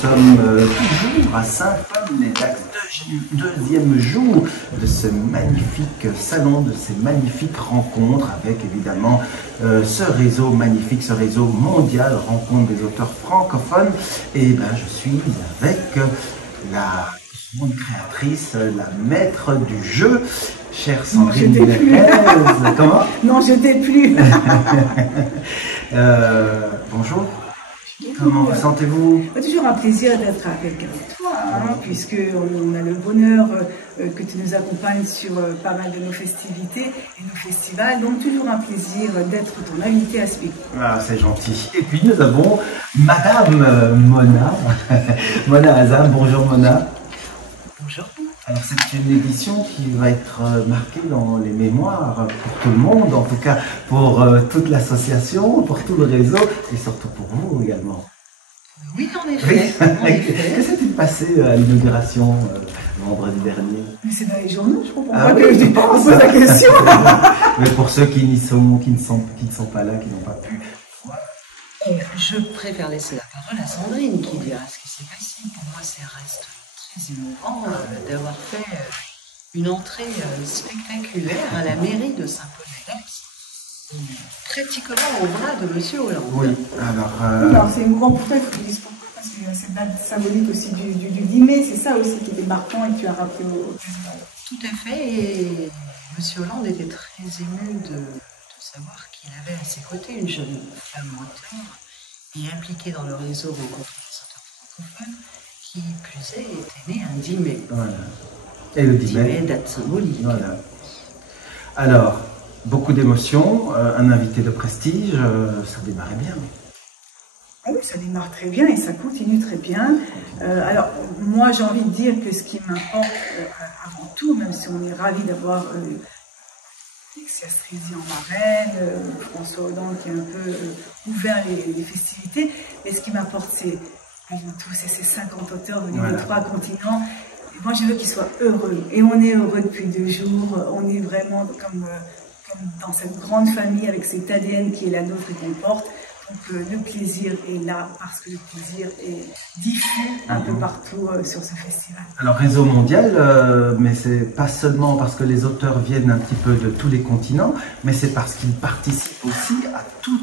sommes toujours à Saint-Paul-les-Dax, deuxième jour de ce magnifique salon, de ces magnifiques rencontres avec évidemment ce réseau magnifique, ce réseau mondial, rencontre des auteurs francophones. Et ben, je suis avec la grande créatrice, la maître du jeu, chère Sandrine Benetez. Comment? Non, je t'ai plus. Bonjour. Comment vous sentez-vous? Toujours un plaisir d'être avec toi, hein, puisque on a le bonheur que tu nous accompagnes sur pas mal de nos festivités et nos festivals. Donc toujours un plaisir d'être ton invité à suivre. Ah, c'est gentil. Et puis nous avons Madame Mona, Mona Azam. Bonjour Mona. Bonjour. Alors c'est une édition qui va être marquée dans les mémoires pour tout le monde, en tout cas pour toute l'association, pour tout le réseau et surtout pour vous également. Oui, en effet. Oui. Que s'est-il passé à l'inauguration vendredi dernier? Mais c'est dans les journaux, je comprends Ah pas oui, que je pose la question. Mais pour ceux qui ne sont pas là, qui n'ont pas pu voir. Je préfère laisser la parole à Sandrine qui dira ce qui s'est passé. Pour moi, ça reste très émouvant d'avoir fait une entrée spectaculaire à la mairie de Saint-Paul-les-Dax, pratiquement au bras de M. Hollande. Oui, Alors c'est émouvant pour toi, il faut que tu dises pourquoi, parce que cette date symbolique aussi du 10 mai, c'est ça aussi qui était marquant et que tu as rappelé au festival. Tout à fait, et M. Hollande était très ému de savoir qu'il avait à ses côtés une jeune femme auteure et impliquée dans le réseau Rencontre des auteurs francophones, qui plus est, était née un 10 mai. Voilà. Et le 10 mai, date symbolique. Voilà. Alors, beaucoup d'émotions, un invité de prestige, ça démarrait bien. Ah oui, ça démarre très bien et ça continue très bien. Alors, moi, j'ai envie de dire que ce qui m'importe avant tout, même si on est ravis d'avoir Alexia Strizzi en marraine, François Hollande qui a un peu ouvert les festivités, mais ce qui m'importe, c'est avant tout, c'est ces 50 auteurs venus de 3 continents. Et moi, je veux qu'ils soient heureux. Et on est heureux depuis 2 jours. On est vraiment comme dans cette grande famille avec cet ADN qui est la nôtre et qu'on porte. Donc le plaisir est là parce que le plaisir est diffus un peu partout sur ce festival. Alors réseau mondial, mais c'est pas seulement parce que les auteurs viennent un petit peu de tous les continents, mais c'est parce qu'ils participent aussi à tous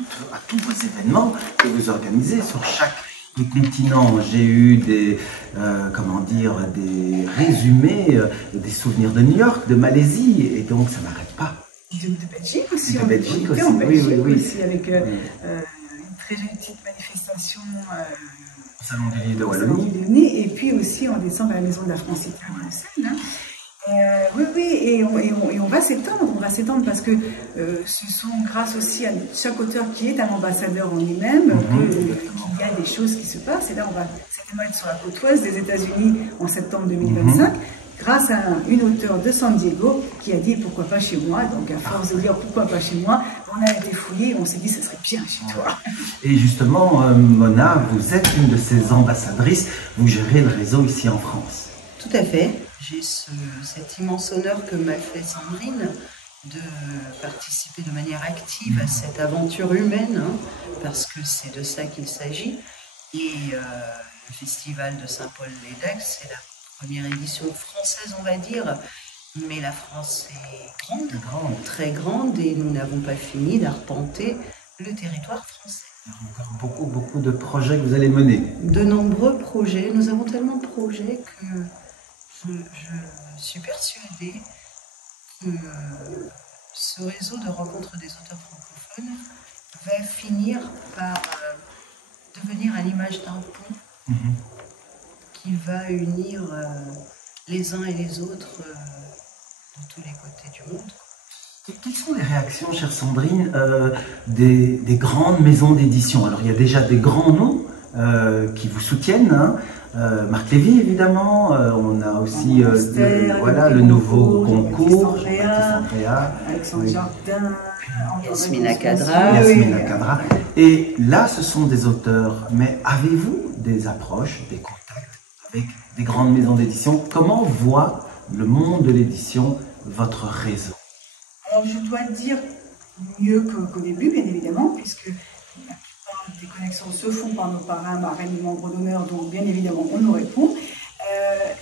vos événements que vous organisez sur chaque continent. J'ai eu des des résumés, des souvenirs de New York, de Malaisie, et donc ça n'arrête pas. De Belgique aussi, de Belgique aussi, en Belgique oui. aussi avec une très jolie petite manifestation au Salon du Livre de Wallonie. Et puis aussi en décembre à la Maison de la Francité à Bruxelles. Et on va s'étendre parce que ce sont grâce aussi à chaque auteur qui est un ambassadeur en lui-même qu'il y a des choses qui se passent. Et là, on va certainement être sur la côte ouest des États-Unis en septembre 2025. Grâce à une auteure de San Diego qui a dit pourquoi pas chez moi. Donc à force de dire pourquoi pas chez moi, on a été fouillé et on s'est dit ce serait bien chez toi. Et justement, Mona, vous êtes une de ces ambassadrices, vous gérez le réseau ici en France. Tout à fait. J'ai cet immense honneur que m'a fait Sandrine de participer de manière active à cette aventure humaine, parce que c'est de ça qu'il s'agit. Et le festival de Saint-Paul-les-Dax, c'est la première édition française, on va dire, mais la France est grande, très grande, et nous n'avons pas fini d'arpenter le territoire français. Il y a encore beaucoup de projets que vous allez mener. De nombreux projets, nous avons tellement de projets que je suis persuadée que ce réseau de rencontres des auteurs francophones va finir par devenir à l'image d'un pont qui va unir les uns et les autres de tous les côtés du monde. Quelles sont les réactions, chère Sandrine, des grandes maisons d'édition? Alors il y a déjà des grands noms qui vous soutiennent, Marc Lévy évidemment, on a aussi le nouveau concours, Alexandre Jardin, Yasmina Kadra. Et là ce sont des auteurs, mais avez-vous des approches, des contacts avec des grandes maisons d'édition? Comment voit le monde de l'édition votre réseau? Alors je dois dire mieux qu'au début, bien évidemment, puisque la plupart toutes les connexions se font par nos parrains, marraines et membres d'honneur, donc bien évidemment on nous répond.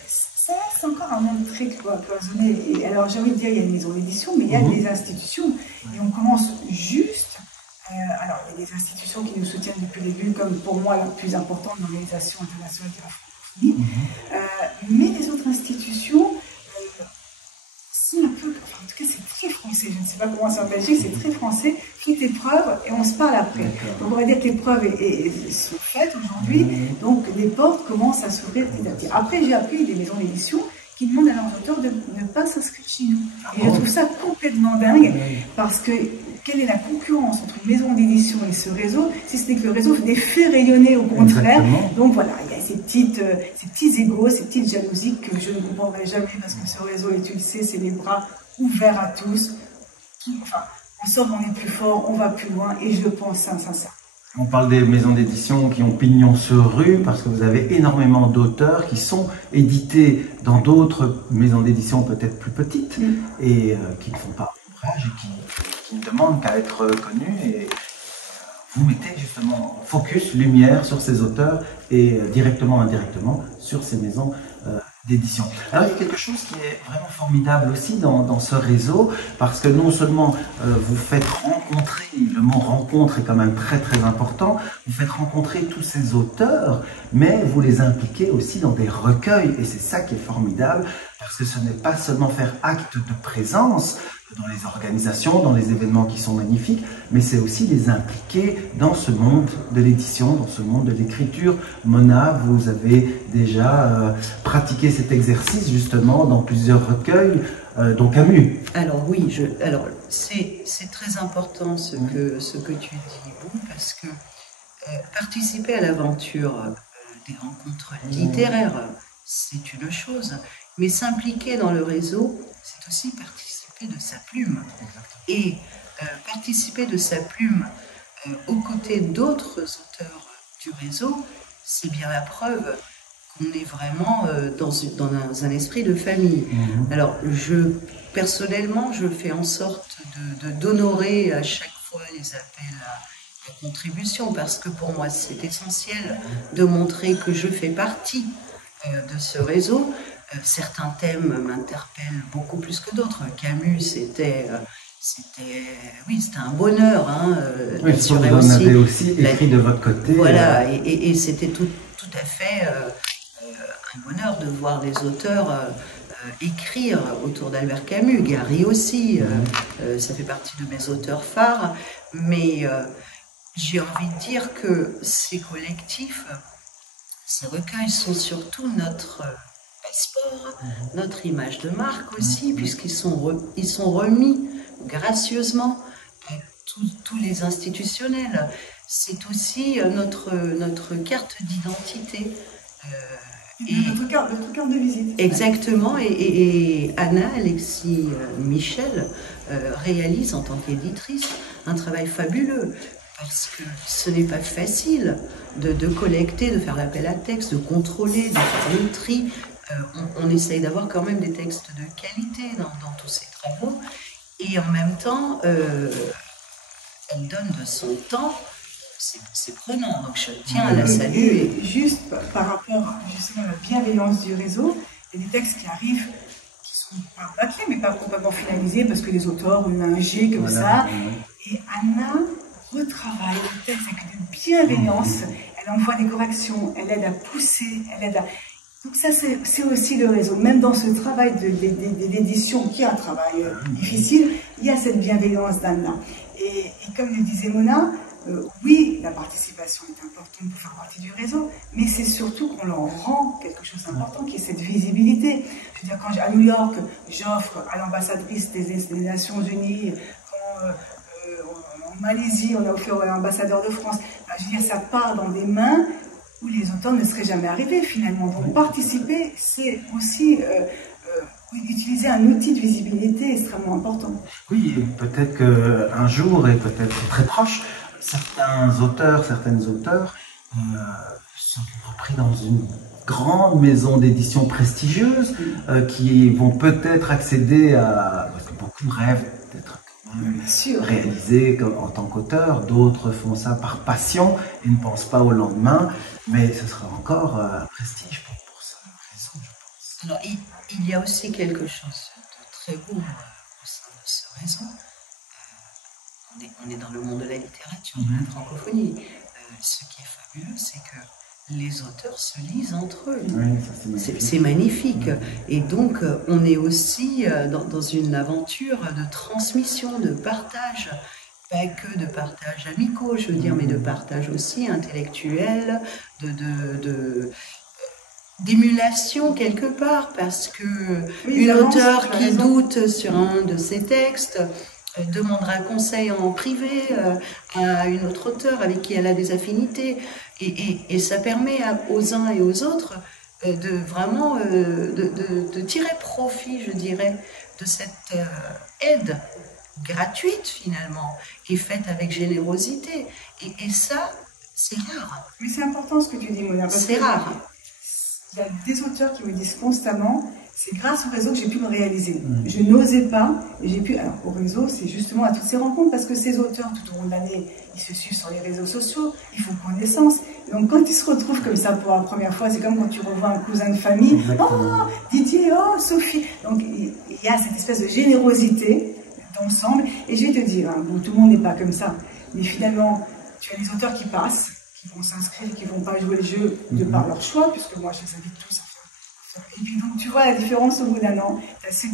Ça reste encore un monde très cloisonné. Et alors j'ai envie de dire, il y a une maison d'édition, mais il y a des institutions. Et on commence juste. Alors il y a des institutions qui nous soutiennent depuis le début, comme pour moi la plus importante, l'Organisation internationale de la francophonie. Mais les autres institutions, c'est un peu, enfin, en tout cas c'est très français, je ne sais pas comment c'est en Belgique, c'est très français, fais tes preuves et on se parle après. Donc on va dire que les preuves sont faites aujourd'hui, donc les portes commencent à s'ouvrir petit à petit. Après j'ai appris des maisons d'édition qui demandent à leurs auteurs de ne pas s'inscrire chez nous. Et je trouve ça complètement dingue, parce que quelle est la concurrence entre une maison d'édition et ce réseau, si ce n'est que le réseau les fait rayonner au contraire. Exactement. Donc voilà, il y a ces petits égos, ces petites jalousies que je ne comprendrai jamais, parce que ce réseau, et tu le sais, c'est les bras ouverts à tous. Enfin, on sort, on est plus fort, on va plus loin, et je le pense sincèrement. On parle des maisons d'édition qui ont pignon sur rue, parce que vous avez énormément d'auteurs qui sont édités dans d'autres maisons d'édition peut-être plus petites, et qui ne font pas ombrage et qui ne demandent qu'à être connus. Et vous mettez justement focus, lumière sur ces auteurs et directement, indirectement sur ces maisons d'édition. Alors il y a quelque chose qui est vraiment formidable aussi dans ce réseau, parce que non seulement vous faites rencontrer, le mot rencontre est quand même très très important, vous faites rencontrer tous ces auteurs, mais vous les impliquez aussi dans des recueils, et c'est ça qui est formidable, parce que ce n'est pas seulement faire acte de présence dans les organisations, dans les événements qui sont magnifiques, mais c'est aussi les impliquer dans ce monde de l'édition, dans ce monde de l'écriture. Mona, vous avez déjà pratiqué cet exercice justement dans plusieurs recueils, dont Camus. Alors oui, c'est très important ce que tu dis, Bou, parce que participer à l'aventure des rencontres littéraires, c'est une chose, mais s'impliquer dans le réseau, c'est aussi participer de sa plume. Et participer de sa plume aux côtés d'autres auteurs du réseau, c'est bien la preuve qu'on est vraiment dans un esprit de famille. Alors, personnellement, je fais en sorte d'honorer à chaque fois les appels à contribution, parce que pour moi, c'est essentiel de montrer que je fais partie de ce réseau. Certains thèmes m'interpellent beaucoup plus que d'autres. Camus, c'était un bonheur. Oui, vous en avez aussi écrit de votre côté. Voilà, et c'était tout à fait un bonheur de voir les auteurs écrire autour d'Albert Camus. Gary aussi, ça fait partie de mes auteurs phares. Mais j'ai envie de dire que ces collectifs, ces recueils sont surtout notre passeport, notre image de marque aussi, puisqu'ils sont remis gracieusement à tous les institutionnels. C'est aussi notre carte d'identité. Notre carte de visite. Exactement, et Anna Alexis Michel réalise en tant qu'éditrice un travail fabuleux, parce que ce n'est pas facile de collecter, de faire l'appel à texte, de contrôler, de faire le tri. On essaye d'avoir quand même des textes de qualité dans tous ces travaux, et en même temps, elle donne de son temps. C'est prenant, donc je tiens à la saluer. Et juste par rapport justement à la bienveillance du réseau, il y a des textes qui arrivent qui sont pas bâclés, mais pas complètement finalisés, parce que les auteurs ont eu un G comme ça. Et Anna retravaille le texte avec une bienveillance, elle envoie des corrections, elle aide à pousser, elle aide à... Donc ça, c'est aussi le réseau. Même dans ce travail de l'édition, qui est un travail difficile, il y a cette bienveillance d'Anna. Et comme le disait Mona, oui, la participation est importante pour faire partie du réseau, mais c'est surtout qu'on leur rend quelque chose d'important, qui est cette visibilité. Je veux dire, quand à New York, j'offre à l'ambassadrice des Nations Unies, en Malaisie, on a offert à l'ambassadeur de France, je veux dire, ça part dans des mains où les auteurs ne seraient jamais arrivés finalement. Donc participer, c'est aussi utiliser un outil de visibilité extrêmement important. Oui, peut-être qu'un jour, et peut-être très proche, certains auteurs, certaines auteurs sont repris dans une grande maison d'édition prestigieuse qui vont peut-être accéder à... Parce que beaucoup rêvent d'être comme réalisé en tant qu'auteur, d'autres font ça par passion et ne pensent pas au lendemain, mais ce sera encore un prestige pour ça, raison, je pense. Alors, il y a aussi quelque chose de très beau au sein de ce réseau. On est dans le monde de la littérature, de la francophonie. Ce qui est fabuleux, c'est que les auteurs se lisent entre eux. Oui, c'est magnifique. Et donc, on est aussi dans une aventure de transmission, de partage. Pas que de partage amicaux, je veux dire, mais de partage aussi intellectuel, d'émulation quelque part, parce que une auteure qui doute sur un de ses textes demandera conseil en privé à une autre auteure avec qui elle a des affinités, et ça permet aux uns et aux autres de vraiment de tirer profit, je dirais, de cette aide gratuite finalement, et faite avec générosité, et ça, c'est rare. Mais c'est important ce que tu dis, Mona. C'est rare. Il y a des auteurs qui me disent constamment, c'est grâce au réseau que j'ai pu me réaliser. Je n'osais pas, et j'ai pu... Alors, au réseau, c'est justement à toutes ces rencontres, parce que ces auteurs, tout au long de l'année, ils se suivent sur les réseaux sociaux, ils font connaissance. Donc, quand ils se retrouvent comme ça pour la première fois, c'est comme quand tu revois un cousin de famille. Oh, Didier, oh, Sophie. Donc, il y a cette espèce de générosité d'ensemble. Et je vais te dire, bon, tout le monde n'est pas comme ça, mais finalement, tu as des auteurs qui passent, qui vont s'inscrire, qui ne vont pas jouer le jeu de par leur choix, puisque moi, je les invite tous à faire. Et puis donc, tu vois la différence au bout d'un an. Tu as ceux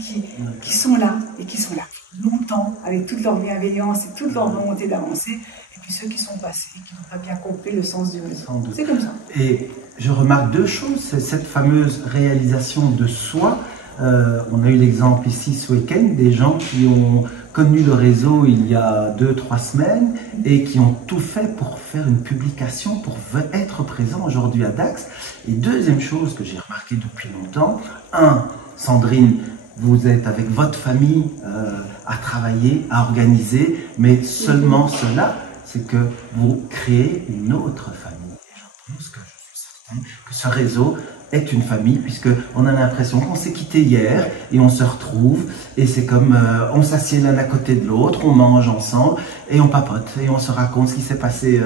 qui sont là, et qui sont là longtemps, avec toute leur bienveillance et toute leur volonté d'avancer, et puis ceux qui sont passés, qui n'ont pas bien compris le sens du réseau. C'est comme ça. Et je remarque deux choses, c'est cette fameuse réalisation de soi. On a eu l'exemple ici ce week-end des gens qui ont connu le réseau il y a 2-3 semaines et qui ont tout fait pour faire une publication, pour être présents aujourd'hui à Dax. Et deuxième chose que j'ai remarqué depuis longtemps, Sandrine, vous êtes avec votre famille à travailler, à organiser, mais seulement cela, c'est que vous créez une autre famille. Et je pense que je suis certain que ce réseau est une famille, puisqu'on a l'impression qu'on s'est quitté hier et on se retrouve, et c'est comme on s'assied l'un à côté de l'autre, on mange ensemble et on papote et on se raconte ce qui s'est passé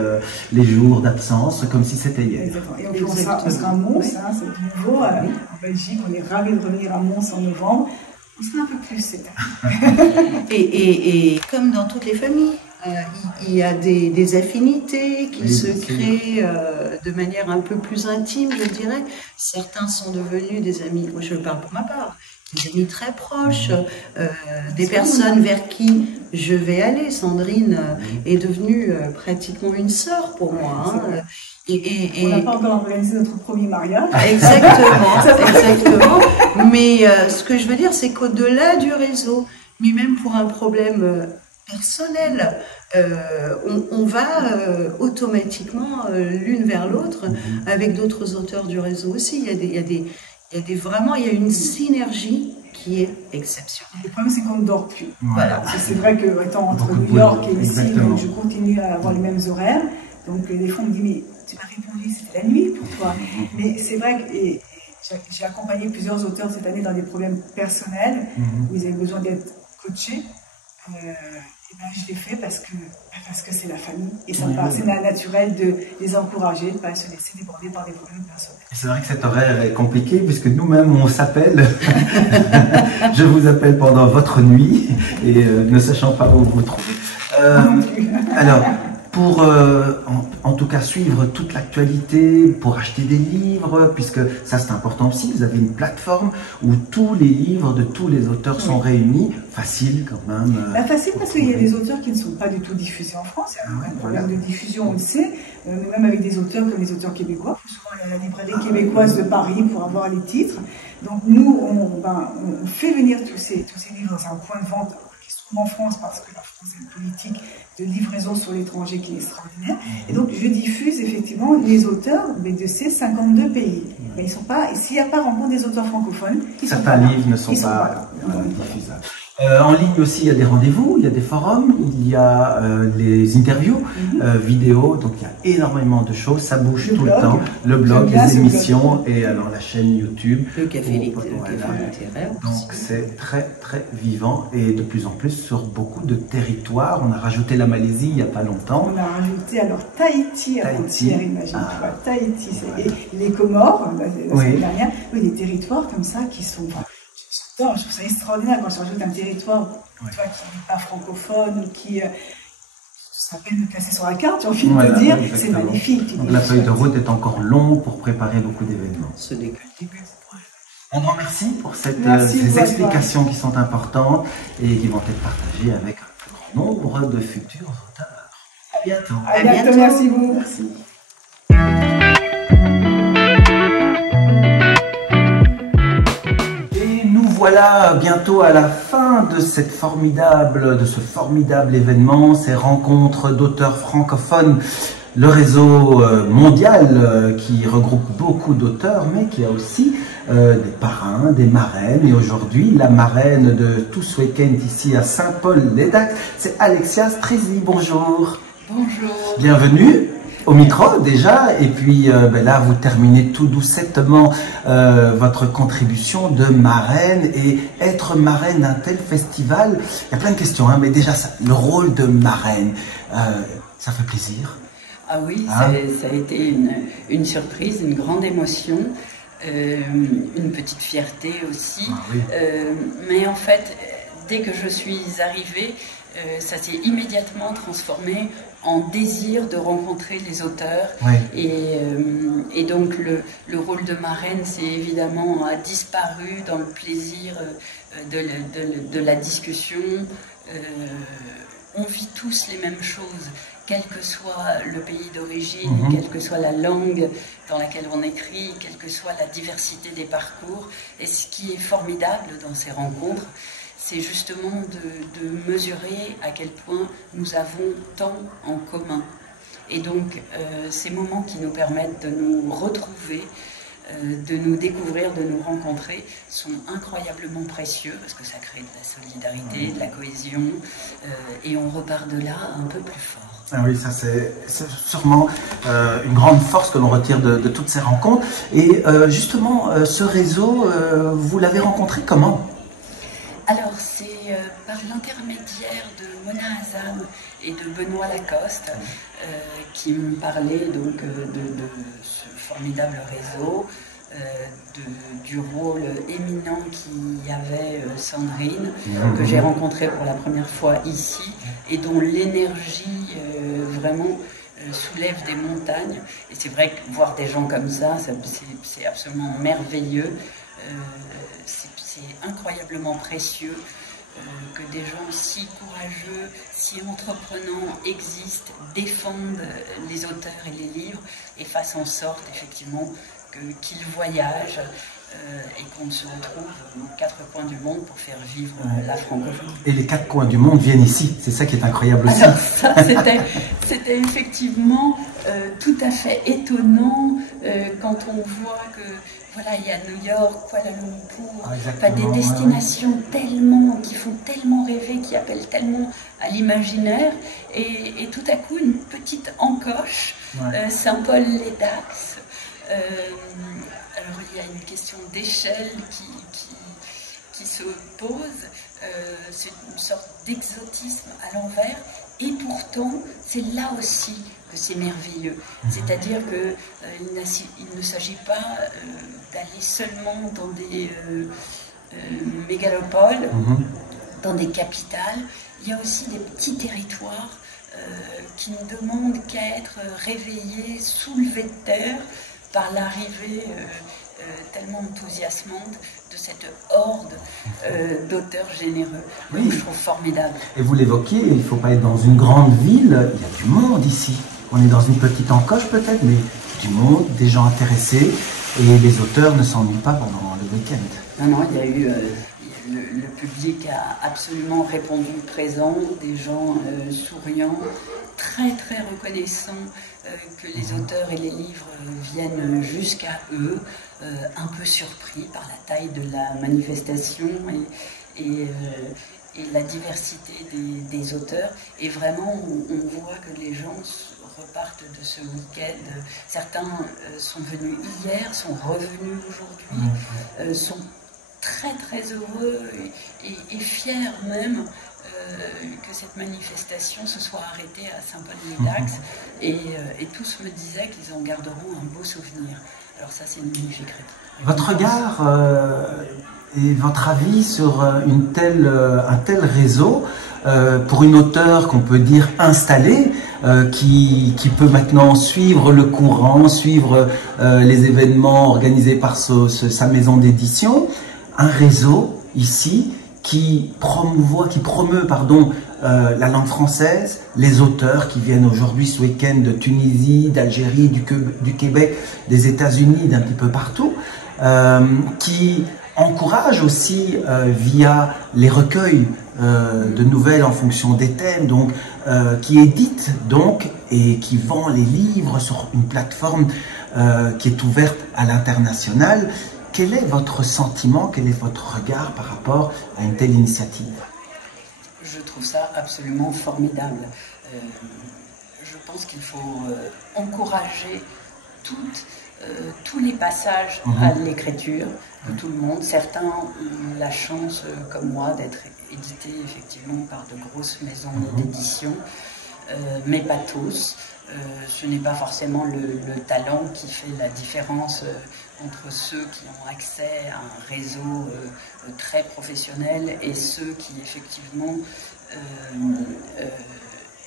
les jours d'absence, comme si c'était hier. Exactement. Et on sera à Mons, hein, c'est nouveau, en Belgique, on est ravis de revenir à Mons en novembre. On sera un peu plus, c'est et comme dans toutes les familles, il y a des affinités qui se créent de manière un peu plus intime, je dirais. Certains sont devenus des amis, moi je parle pour ma part, des amis très proches, des personnes vers qui je vais aller. Sandrine est devenue pratiquement une sœur pour moi. Hein. On n'a pas encore organisé notre premier mariage. Exactement. Mais ce que je veux dire, c'est qu'au-delà du réseau, mais même pour un problème personnel, on va automatiquement l'une vers l'autre avec d'autres auteurs du réseau aussi. Il y a une synergie qui est exceptionnelle. Le problème, c'est qu'on ne dort plus. Voilà. C'est vrai que, étant entre New York et ici, je continue à avoir les mêmes horaires. Donc, des fois, on me dit, mais tu m'as répondu, c'était la nuit pour toi. Mais c'est vrai que j'ai accompagné plusieurs auteurs cette année dans des problèmes personnels où ils avaient besoin d'être coachés. Et ben, je l'ai fait parce que c'est la famille. Et ça me paraissait naturel de les encourager, de ne pas se laisser déborder par des problèmes personnels. C'est vrai que cet horaire est compliqué puisque nous-mêmes on s'appelle. Je vous appelle pendant votre nuit et ne sachant pas où vous trouver. Alors, pour en tout cas suivre toute l'actualité, pour acheter des livres, puisque ça c'est important aussi, vous avez une plateforme où tous les livres de tous les auteurs sont réunis, facile quand même. Facile parce qu'il y a des auteurs qui ne sont pas du tout diffusés en France, il y a un problème de diffusion, on le sait, même avec des auteurs comme les auteurs québécois, souvent il y a la librairie québécoise de Paris pour avoir les titres, donc nous on fait venir tous ces livres dans un point de vente qui se trouve en France parce que la France a une politique de livraison sur l'étranger qui est extraordinaire. Et donc, je diffuse effectivement les auteurs de ces 52 pays. Mais ils sont pas, s'il n'y a pas rencontre des auteurs francophones, certains livres ne sont pas diffusables. En ligne aussi, il y a des rendez-vous, il y a des forums, il y a les interviews, vidéos, donc il y a énormément de choses, ça bouge tout le temps. Le blog, les émissions et alors la chaîne YouTube. Le café littéraire. Donc c'est très très vivant et de plus en plus sur beaucoup de territoires. On a rajouté la Malaisie il n'y a pas longtemps. On a rajouté alors Tahiti avant-hier, imagine-toi. Tahiti, et les Comores, la semaine dernière. Oui, des territoires comme ça qui sont... je trouve ça extraordinaire quand je rajoute un territoire qui n'est pas francophone ou qui s'appelle de placer sur la carte, j'ai envie de te dire, c'est magnifique. Donc la feuille de route est encore longue pour préparer beaucoup d'événements. Ce n'est que le début. Un grand merci pour ces explications qui sont importantes et qui vont être partagées avec un plus grand nombre de futurs auteurs. À bientôt. À bientôt, merci beaucoup. Merci. Voilà bientôt à la fin de ce formidable événement, ces rencontres d'auteurs francophones, le réseau mondial qui regroupe beaucoup d'auteurs, mais qui a aussi des parrains, des marraines. Et aujourd'hui, la marraine de tout ce week-end ici à Saint-Paul-les-Dax, c'est Alexia Stresi. Bonjour. Bonjour. Bienvenue. Au micro déjà, et puis là vous terminez tout doucettement votre contribution de marraine, et être marraine d'un tel festival, il y a plein de questions, hein, mais déjà ça, le rôle de marraine, ça fait plaisir. Ah oui, ça a été une surprise, une grande émotion, une petite fierté aussi, mais en fait, dès que je suis arrivée, ça s'est immédiatement transformé en désir de rencontrer les auteurs. Et donc le rôle de marraine, c'est évidemment a disparu dans le plaisir de la discussion. On vit tous les mêmes choses, quel que soit le pays d'origine, quelle que soit la langue dans laquelle on écrit, quelle que soit la diversité des parcours. Et ce qui est formidable dans ces rencontres, c'est justement de mesurer à quel point nous avons tant en commun. Et donc, ces moments qui nous permettent de nous retrouver, de nous découvrir, de nous rencontrer, sont incroyablement précieux, parce que ça crée de la solidarité, de la cohésion, et on repart de là un peu plus fort. Ah oui, ça c'est sûrement une grande force que l'on retire de toutes ces rencontres. Et justement, ce réseau, vous l'avez rencontré comment ? Alors, c'est par l'intermédiaire de Mona Azam et de Benoît Lacoste qui m'ont parlé donc, de ce formidable réseau, du rôle éminent qu'il y avait Sandrine, que j'ai rencontrée pour la première fois ici, et dont l'énergie vraiment soulève des montagnes. Et c'est vrai que voir des gens comme ça, c'est absolument merveilleux. C'est incroyablement précieux que des gens si courageux, si entreprenants existent, défendent les auteurs et les livres et fassent en sorte effectivement qu'ils voyagent et qu'on se retrouve aux quatre coins du monde pour faire vivre la francophonie. Et les quatre coins du monde viennent ici, c'est ça qui est incroyable aussi. Alors ça, c'était effectivement tout à fait étonnant quand on voit que voilà, il y a New York, Kuala Lumpur, des destinations qui font tellement rêver, qui appellent tellement à l'imaginaire, et tout à coup une petite encoche, Saint-Paul-les-Dax. Alors il y a une question d'échelle qui se pose, c'est une sorte d'exotisme à l'envers, et pourtant c'est là aussi que c'est merveilleux. C'est-à-dire qu'il ne s'agit pas d'aller seulement dans des mégalopoles, dans des capitales. Il y a aussi des petits territoires qui ne demandent qu'à être réveillés, soulevés de terre par l'arrivée tellement enthousiasmante de cette horde d'auteurs généreux. Donc, je trouve formidable. Et vous l'évoquiez, il ne faut pas être dans une grande ville, il y a du monde ici. On est dans une petite encoche peut-être, mais du monde, des gens intéressés, et les auteurs ne s'ennuient pas pendant le week-end. Non, il y a eu... Le public a absolument répondu présent, des gens souriants, très très reconnaissants que les auteurs et les livres viennent jusqu'à eux, un peu surpris par la taille de la manifestation et et la diversité des auteurs. Et vraiment, on voit que les gens repartent de ce week-end. Certains sont venus hier, sont revenus aujourd'hui, sont très très heureux et fiers même que cette manifestation se soit arrêtée à Saint-Paul-les-Dax. Et tous me disaient qu'ils en garderont un beau souvenir. Alors ça, c'est une magnifique réponse. Votre regard et votre avis sur un tel réseau pour une auteure qu'on peut dire installée, qui peut maintenant suivre le courant, suivre les événements organisés par sa maison d'édition, un réseau ici qui promeut la langue française, les auteurs qui viennent aujourd'hui ce week-end de Tunisie, d'Algérie, du Québec, des États-Unis, d'un petit peu partout, qui encourage aussi via les recueils de nouvelles en fonction des thèmes, donc qui édite donc et qui vend les livres sur une plateforme qui est ouverte à l'international. Quel est votre sentiment, quel est votre regard par rapport à une telle initiative? Je trouve ça absolument formidable. Je pense qu'il faut encourager tous les passages à l'écriture de tout le monde. Certains ont la chance, comme moi, d'être édités effectivement par de grosses maisons d'édition, mais pas tous. Ce n'est pas forcément le talent qui fait la différence entre ceux qui ont accès à un réseau très professionnel et ceux qui effectivement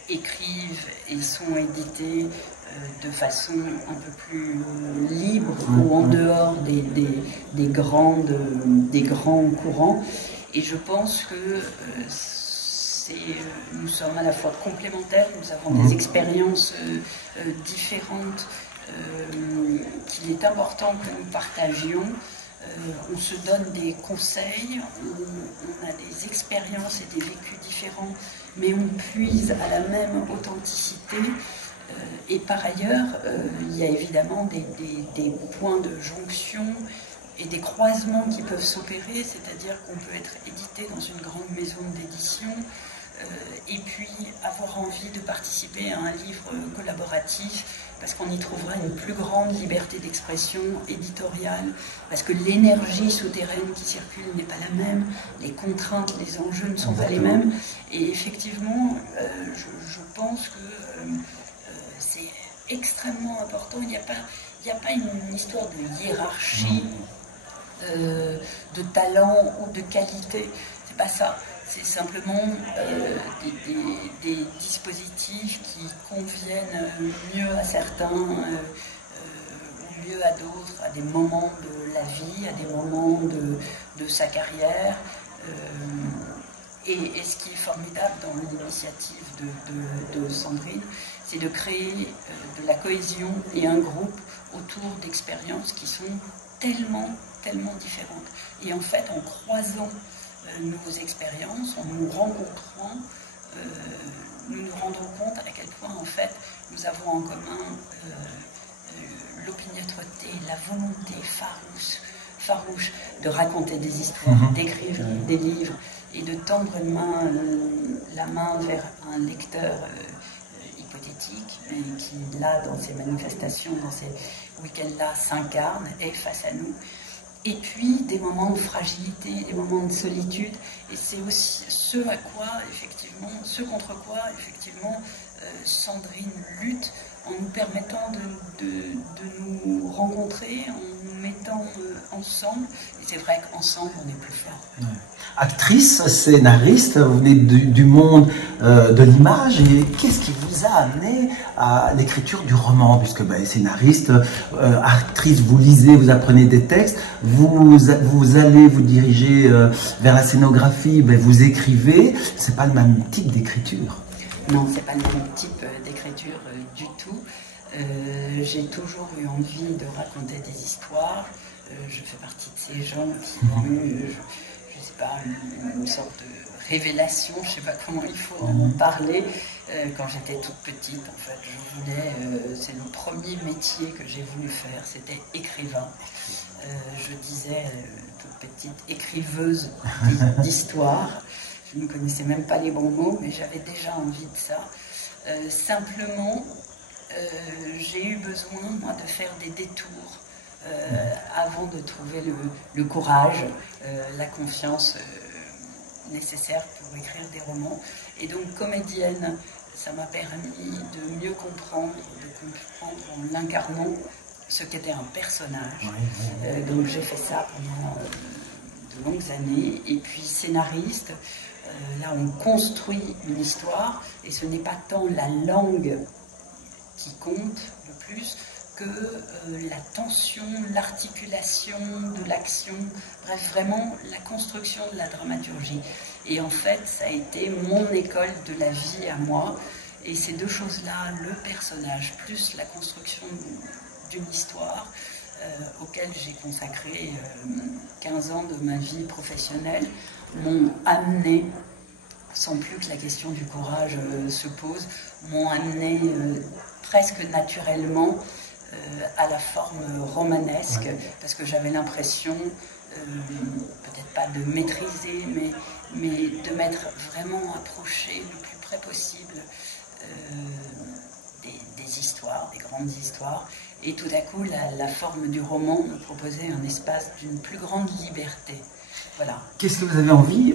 écrivent et sont édités de façon un peu plus libre ou en dehors des grands courants. Et je pense que nous sommes à la fois complémentaires, nous avons des expériences différentes qu'il est important que nous partagions. On se donne des conseils, on a des expériences et des vécus différents, mais on puise à la même authenticité. Et par ailleurs, il y a évidemment des points de jonction et des croisements qui peuvent s'opérer, c'est-à-dire qu'on peut être édité dans une grande maison d'édition et puis avoir envie de participer à un livre collaboratif parce qu'on y trouvera une plus grande liberté d'expression éditoriale, parce que l'énergie souterraine qui circule n'est pas la même, les contraintes, les enjeux ne sont pas les mêmes. Et effectivement, je pense que c'est extrêmement important. Il n'y a pas une histoire de hiérarchie, de talent ou de qualité. C'est pas ça. C'est simplement des dispositifs qui conviennent mieux à certains, ou mieux à d'autres, à des moments de la vie, à des moments de sa carrière. Et ce qui est formidable dans l'initiative de Sandrine, c'est de créer de la cohésion et un groupe autour d'expériences qui sont tellement différentes. Et en fait, en croisant nos expériences, en nous rencontrant, nous nous rendons compte à quel point en fait nous avons en commun l'opiniâtreté, la volonté farouche de raconter des histoires, d'écrire des livres et de tendre la main vers un lecteur hypothétique qui là dans ces manifestations, dans ces week-ends-là s'incarne, est face à nous. Et puis des moments de fragilité, des moments de solitude, et c'est aussi ce contre quoi effectivement Sandrine lutte en nous permettant de nous rencontrer, en nous mettant ensemble. Et c'est vrai qu'ensemble on est plus fort. Actrice, scénariste, vous venez du monde de l'image, et qu'est-ce qui vous a amené à l'écriture du roman? Puisque scénariste, actrice, vous lisez, vous apprenez des textes, vous allez vous diriger vers la scénographie, vous écrivez, c'est pas le même type d'écriture. Non, c'est pas le même type d'écriture du tout. J'ai toujours eu envie de raconter des histoires. Je fais partie de ces gens qui ont eu, je sais pas, une sorte de révélation, je sais pas comment il faut en parler. Quand j'étais toute petite, en fait, je voulais, c'est le premier métier que j'ai voulu faire, c'était écrivain. Je disais, toute petite écriveuse d'histoire. Je ne connaissais même pas les bons mots, mais j'avais déjà envie de ça. Simplement, j'ai eu besoin, moi, de faire des détours avant de trouver le courage, la confiance nécessaire pour écrire des romans. Et donc, comédienne, ça m'a permis de mieux comprendre, en l'incarnant, ce qu'était un personnage. Donc, j'ai fait ça pendant de longues années. Et puis, scénariste, là, on construit une histoire, et ce n'est pas tant la langue qui compte le plus que la tension, l'articulation de l'action, bref, vraiment la construction de la dramaturgie. Et en fait, ça a été mon école de la vie à moi, et ces deux choses-là, le personnage plus la construction d'une histoire, auquel j'ai consacré 15 ans de ma vie professionnelle, m'ont amené, sans plus que la question du courage se pose, m'ont amené presque naturellement à la forme romanesque, parce que j'avais l'impression, peut-être pas de maîtriser, mais de m'être vraiment approché le plus près possible des histoires, des grandes histoires. Et tout à coup, la forme du roman me proposait un espace d'une plus grande liberté. Voilà. Qu'est-ce que vous avez envie,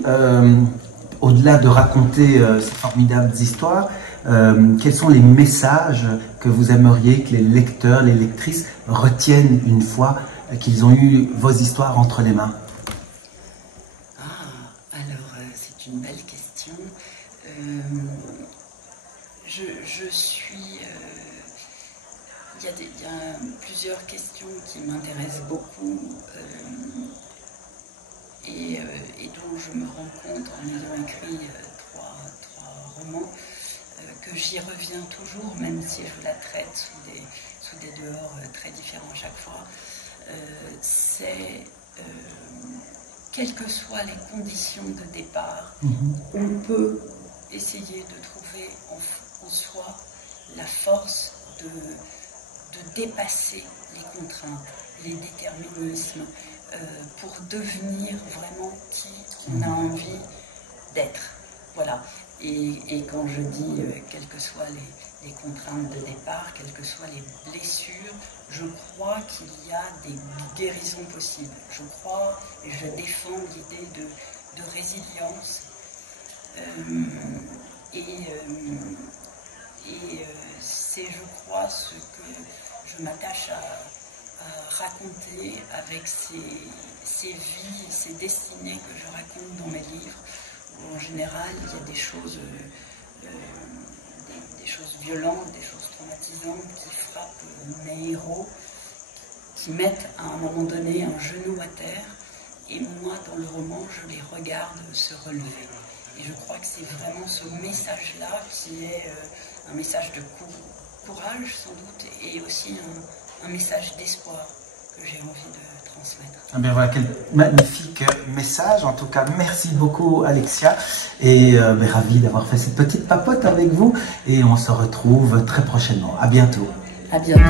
au-delà de raconter ces formidables histoires, quels sont les messages que vous aimeriez que les lecteurs, les lectrices retiennent une fois qu'ils ont eu vos histoires entre les mains? Alors, c'est une belle question. Je suis... Il y a plusieurs questions qui m'intéressent beaucoup et dont je me rends compte en ayant écrit trois romans, que j'y reviens toujours, même si je la traite sous des dehors très différents chaque fois. C'est, quelles que soient les conditions de départ, on peut essayer de trouver en soi la force de dépasser les contraintes, les déterminismes, pour devenir vraiment qui on a envie d'être. Voilà. Et quand je dis, quelles que soient les contraintes de départ, quelles que soient les blessures, je crois qu'il y a des guérisons possibles. Je crois et je défends l'idée de résilience. C'est, je crois, ce que je m'attache à raconter avec ces vies, ces destinées que je raconte dans mes livres. En général, il y a des choses violentes, des choses traumatisantes qui frappent mes héros, qui mettent à un moment donné un genou à terre, et moi, dans le roman, je les regarde se relever. Et je crois que c'est vraiment ce message-là qui est un message de courage, sans doute, et aussi un message d'espoir que j'ai envie de transmettre. Ah bien voilà, quel magnifique message. En tout cas, merci beaucoup Alexia, et ravi d'avoir fait cette petite papote avec vous, et on se retrouve très prochainement. À bientôt. À bientôt.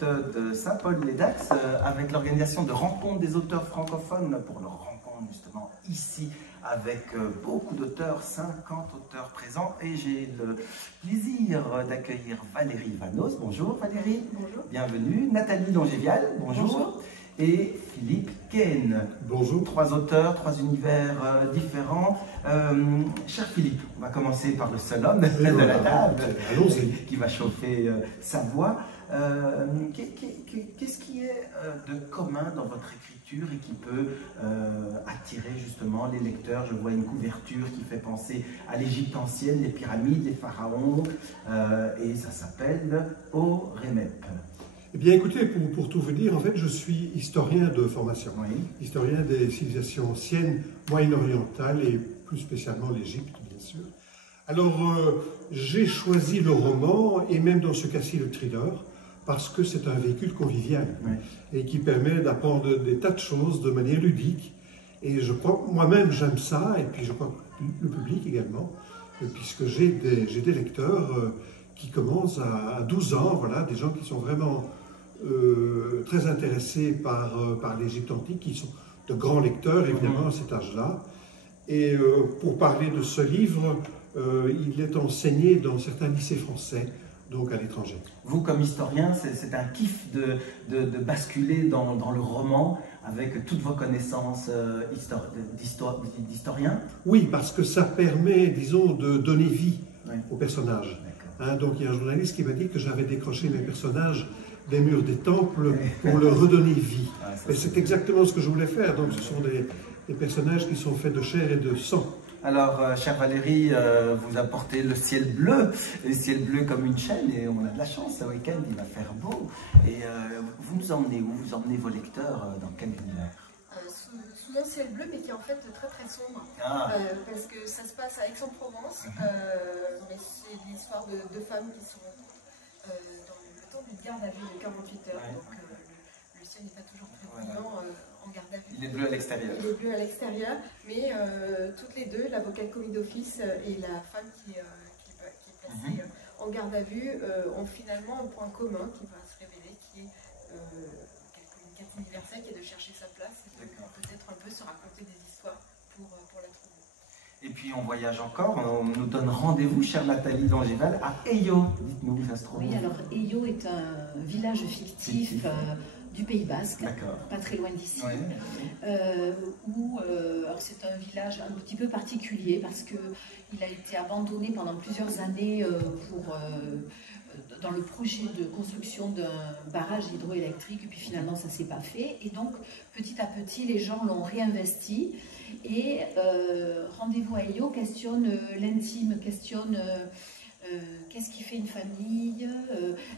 De Saint-Paul-les-Dax, avec l'organisation de rencontres des auteurs francophones pour leur rencontre justement ici avec beaucoup d'auteurs, 50 auteurs présents, et j'ai le plaisir d'accueillir Valérie Vanos. Bonjour Valérie. Bonjour. Bienvenue. Nathalie Longévial. Bonjour. Bonjour. Et Philippe Kehn. Bonjour. 3 auteurs, 3 univers différents. Cher Philippe, on va commencer par le seul homme de la table, qui va chauffer sa voix. Qu'est-ce qui est de commun dans votre écriture et qui peut attirer justement les lecteurs? Je vois une couverture qui fait penser à l'Égypte ancienne, les pyramides, les pharaons, et ça s'appelle Horemheb. Eh bien écoutez, pour tout vous dire, en fait je suis historien de formation, historien des civilisations anciennes, moyen-orientales et plus spécialement l'Égypte bien sûr. Alors j'ai choisi le roman et même dans ce cas-ci le thriller, parce que c'est un véhicule convivial et qui permet d'apprendre des tas de choses de manière ludique. Et je crois, moi-même j'aime ça, et puis je crois que le public également, puisque j'ai des lecteurs qui commencent à 12 ans, voilà, des gens qui sont vraiment très intéressés par l'Égypte antique, qui sont de grands lecteurs, évidemment, à cet âge-là. Et pour parler de ce livre, il est enseigné dans certains lycées français, donc à l'étranger. Vous, comme historien, c'est un kiff de basculer dans le roman avec toutes vos connaissances d'historien? Oui, parce que ça permet, disons, de donner vie aux personnages. Hein, donc il y a un journaliste qui m'a dit que j'avais décroché mes personnages des murs des temples pour leur redonner vie. Et c'est exactement ce que je voulais faire. Donc ce sont des personnages qui sont faits de chair et de sang. Alors, chère Valérie, vous apportez le ciel bleu comme une chaîne, et on a de la chance, ce week-end, il va faire beau. Et vous nous emmenez où? Vous emmenez vos lecteurs dans quel univers? Sous un ciel bleu, mais qui est en fait très très sombre, parce que ça se passe à Aix-en-Provence, mais c'est l'histoire de femmes qui sont dans le temps d'une garde à vue de 48 heures, donc le ciel n'est pas toujours très brillant en garde à vue. Il est bleu à l'extérieur. Il est bleu à l'extérieur, mais toutes les deux, l'avocat de commis d'office et la femme qui est placée en garde à vue, ont finalement un point commun qui va se révéler, qui est une quête universelle, qui est de chercher sa place et peut-être un peu se raconter des histoires pour la trouver. Et puis on voyage encore, on nous donne rendez-vous, chère Nathalie Longival, à Eyo. Dites-nous où ça se trouve. Oui, alors Eyo est un village fictif du Pays Basque, pas très loin d'ici, où c'est un village un petit peu particulier parce qu'il a été abandonné pendant plusieurs années dans le projet de construction d'un barrage hydroélectrique, et puis finalement ça ne s'est pas fait, et donc petit à petit les gens l'ont réinvesti, et Rendez-vous à Eyo questionne l'intime, questionne qu'est-ce qui fait une famille,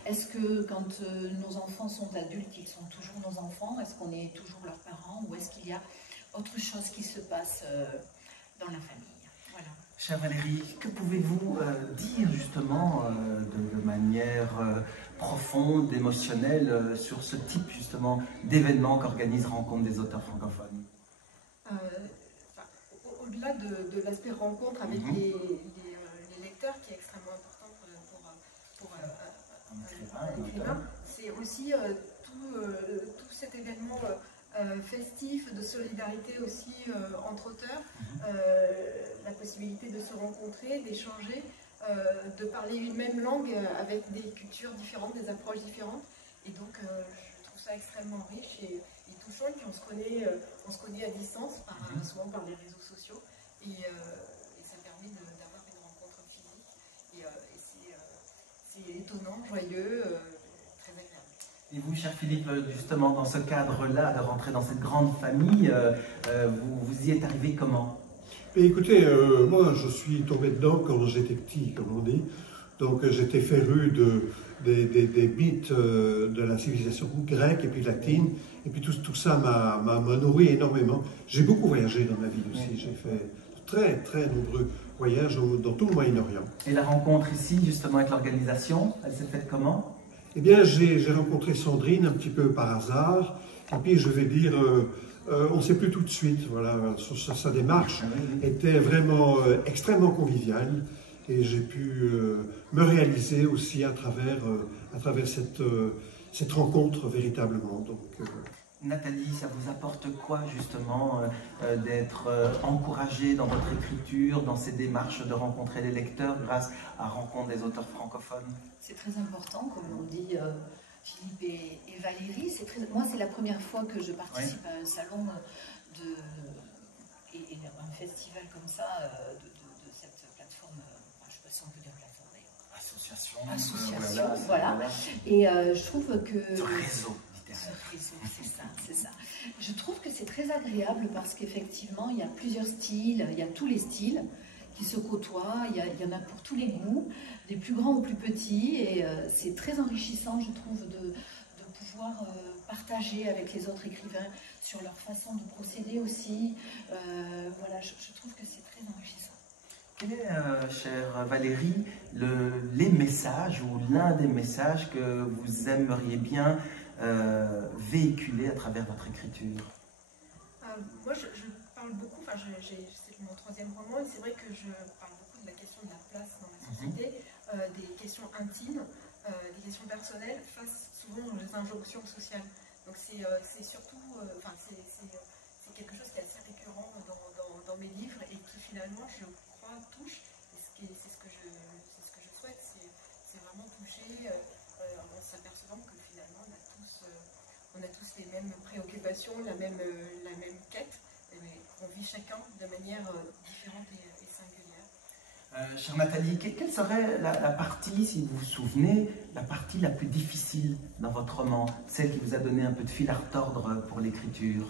est-ce que quand nos enfants sont adultes, ils sont toujours nos enfants, est-ce qu'on est toujours leurs parents, ou est-ce qu'il y a autre chose qui se passe dans la famille. Voilà. Chère Valérie, que pouvez-vous dire justement de manière profonde, émotionnelle, sur ce type justement d'événement qu'organise Rencontre des auteurs francophones? Au-delà de l'aspect rencontre avec les lecteurs, qui est extrêmement important pour un écrivain, c'est aussi tout cet événement festif, de solidarité aussi entre auteurs, la possibilité de se rencontrer, d'échanger, de parler une même langue avec des cultures différentes, des approches différentes. Et donc je trouve ça extrêmement riche et touchant. Et puis on se connaît à distance, souvent par les réseaux sociaux. Et ça permet d'avoir une rencontre physique. Et c'est étonnant, joyeux, très agréable. Et vous, cher Philippe, justement, dans ce cadre-là, de rentrer dans cette grande famille, vous y êtes arrivé comment? Et écoutez, moi, je suis tombé dedans quand j'étais petit, comme on dit. Donc, j'étais féru des mythes de la civilisation grecque et puis latine. Et puis, tout ça m'a nourri énormément. J'ai beaucoup voyagé dans ma vie aussi. J'ai fait très, très nombreux voyages dans tout le Moyen-Orient. Et la rencontre ici, justement, avec l'organisation, elle s'est faite comment? Eh bien, j'ai rencontré Sandrine un petit peu par hasard. Et puis, je vais dire... on ne sait plus tout de suite, voilà, sa démarche était vraiment extrêmement conviviale et j'ai pu me réaliser aussi à travers cette rencontre véritablement. Donc, Nathalie, ça vous apporte quoi justement d'être encouragée dans votre écriture, dans ces démarches de rencontrer les lecteurs grâce à Rencontre des auteurs francophones? C'est très important, comme l'ont dit Philippe et Valérie. Moi, c'est la première fois que je participe à un salon et un festival comme ça, de cette plateforme, je ne sais pas si on peut dire plateforme, association, voilà. Et je trouve que... Ce réseau, c'est ça. Je trouve que c'est très agréable parce qu'effectivement, il y a plusieurs styles, il y a tous les styles qui se côtoient, il y en a pour tous les goûts, des plus grands aux plus petits, et c'est très enrichissant, je trouve, de pouvoir partager avec les autres écrivains sur leur façon de procéder aussi. Voilà, je trouve que c'est très enrichissant. Quel est, chère Valérie, les messages ou l'un des messages que vous aimeriez bien véhiculer à travers votre écriture? Moi, je parle beaucoup, c'est mon troisième roman, et c'est vrai que je parle beaucoup de la question de la place dans la société, des questions intimes, des questions personnelles face souvent aux injonctions sociales. Donc c'est surtout, c'est quelque chose qui est assez récurrent dans mes livres et qui finalement, je crois, touche. Et c'est ce que je souhaite, c'est vraiment toucher en s'apercevant que finalement on a tous les mêmes préoccupations, la même quête, mais qu'on vit chacun de manière différente et singulière. Chère Nathalie, quelle serait la partie, si vous vous souvenez, la partie la plus difficile dans votre roman, celle qui vous a donné un peu de fil à retordre pour l'écriture?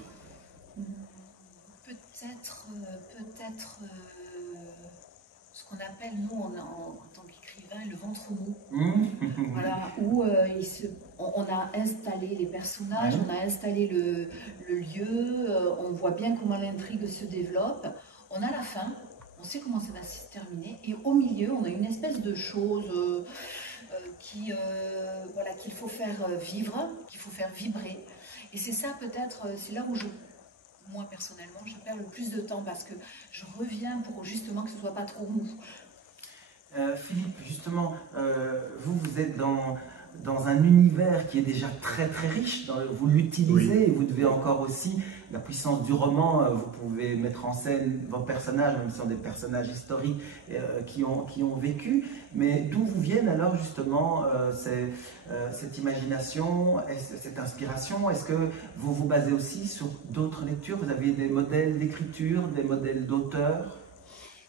Peut-être ce qu'on appelle, nous, en tant qu'écrivain, le ventre mou. Voilà, où on a installé les personnages, on a installé le lieu, on voit bien comment l'intrigue se développe. On a la fin, on sait comment ça va se terminer, et au milieu, on a une espèce de chose qu'il faut faire vivre, qu'il faut faire vibrer. Et c'est ça, peut-être, c'est là où moi personnellement, je perds le plus de temps parce que je reviens pour justement que ce ne soit pas trop mou. Philippe, justement, vous êtes dans un univers qui est déjà très très riche, vous l'utilisez, et vous devez encore aussi, la puissance du roman, vous pouvez mettre en scène vos personnages, même si ce sont des personnages historiques qui ont vécu, mais d'où vous viennent alors justement cette imagination, cette inspiration? Est-ce que vous vous basez aussi sur d'autres lectures? Vous avez des modèles d'écriture, des modèles d'auteurs?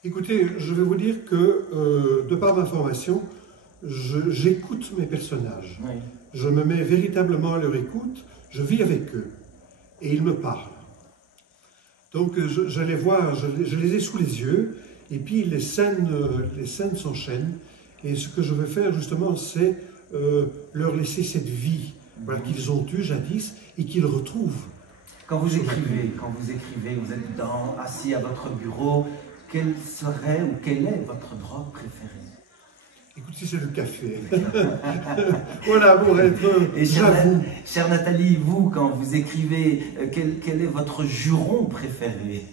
Écoutez, je vais vous dire que, de par ma formation, j'écoute mes personnages. Oui. Je me mets véritablement à leur écoute, je vis avec eux, et ils me parlent. Donc je les vois, je les ai sous les yeux, et puis les scènes s'enchaînent, et ce que je veux faire justement, c'est leur laisser cette vie qu'ils ont eue jadis, et qu'ils retrouvent. Quand vous écrivez, vous êtes assis à votre bureau, quelle serait ou quelle est votre drogue préférée? Écoutez, c'est le café. Voilà, pour être... Et chère Nathalie, vous, quand vous écrivez, quel est votre juron préféré?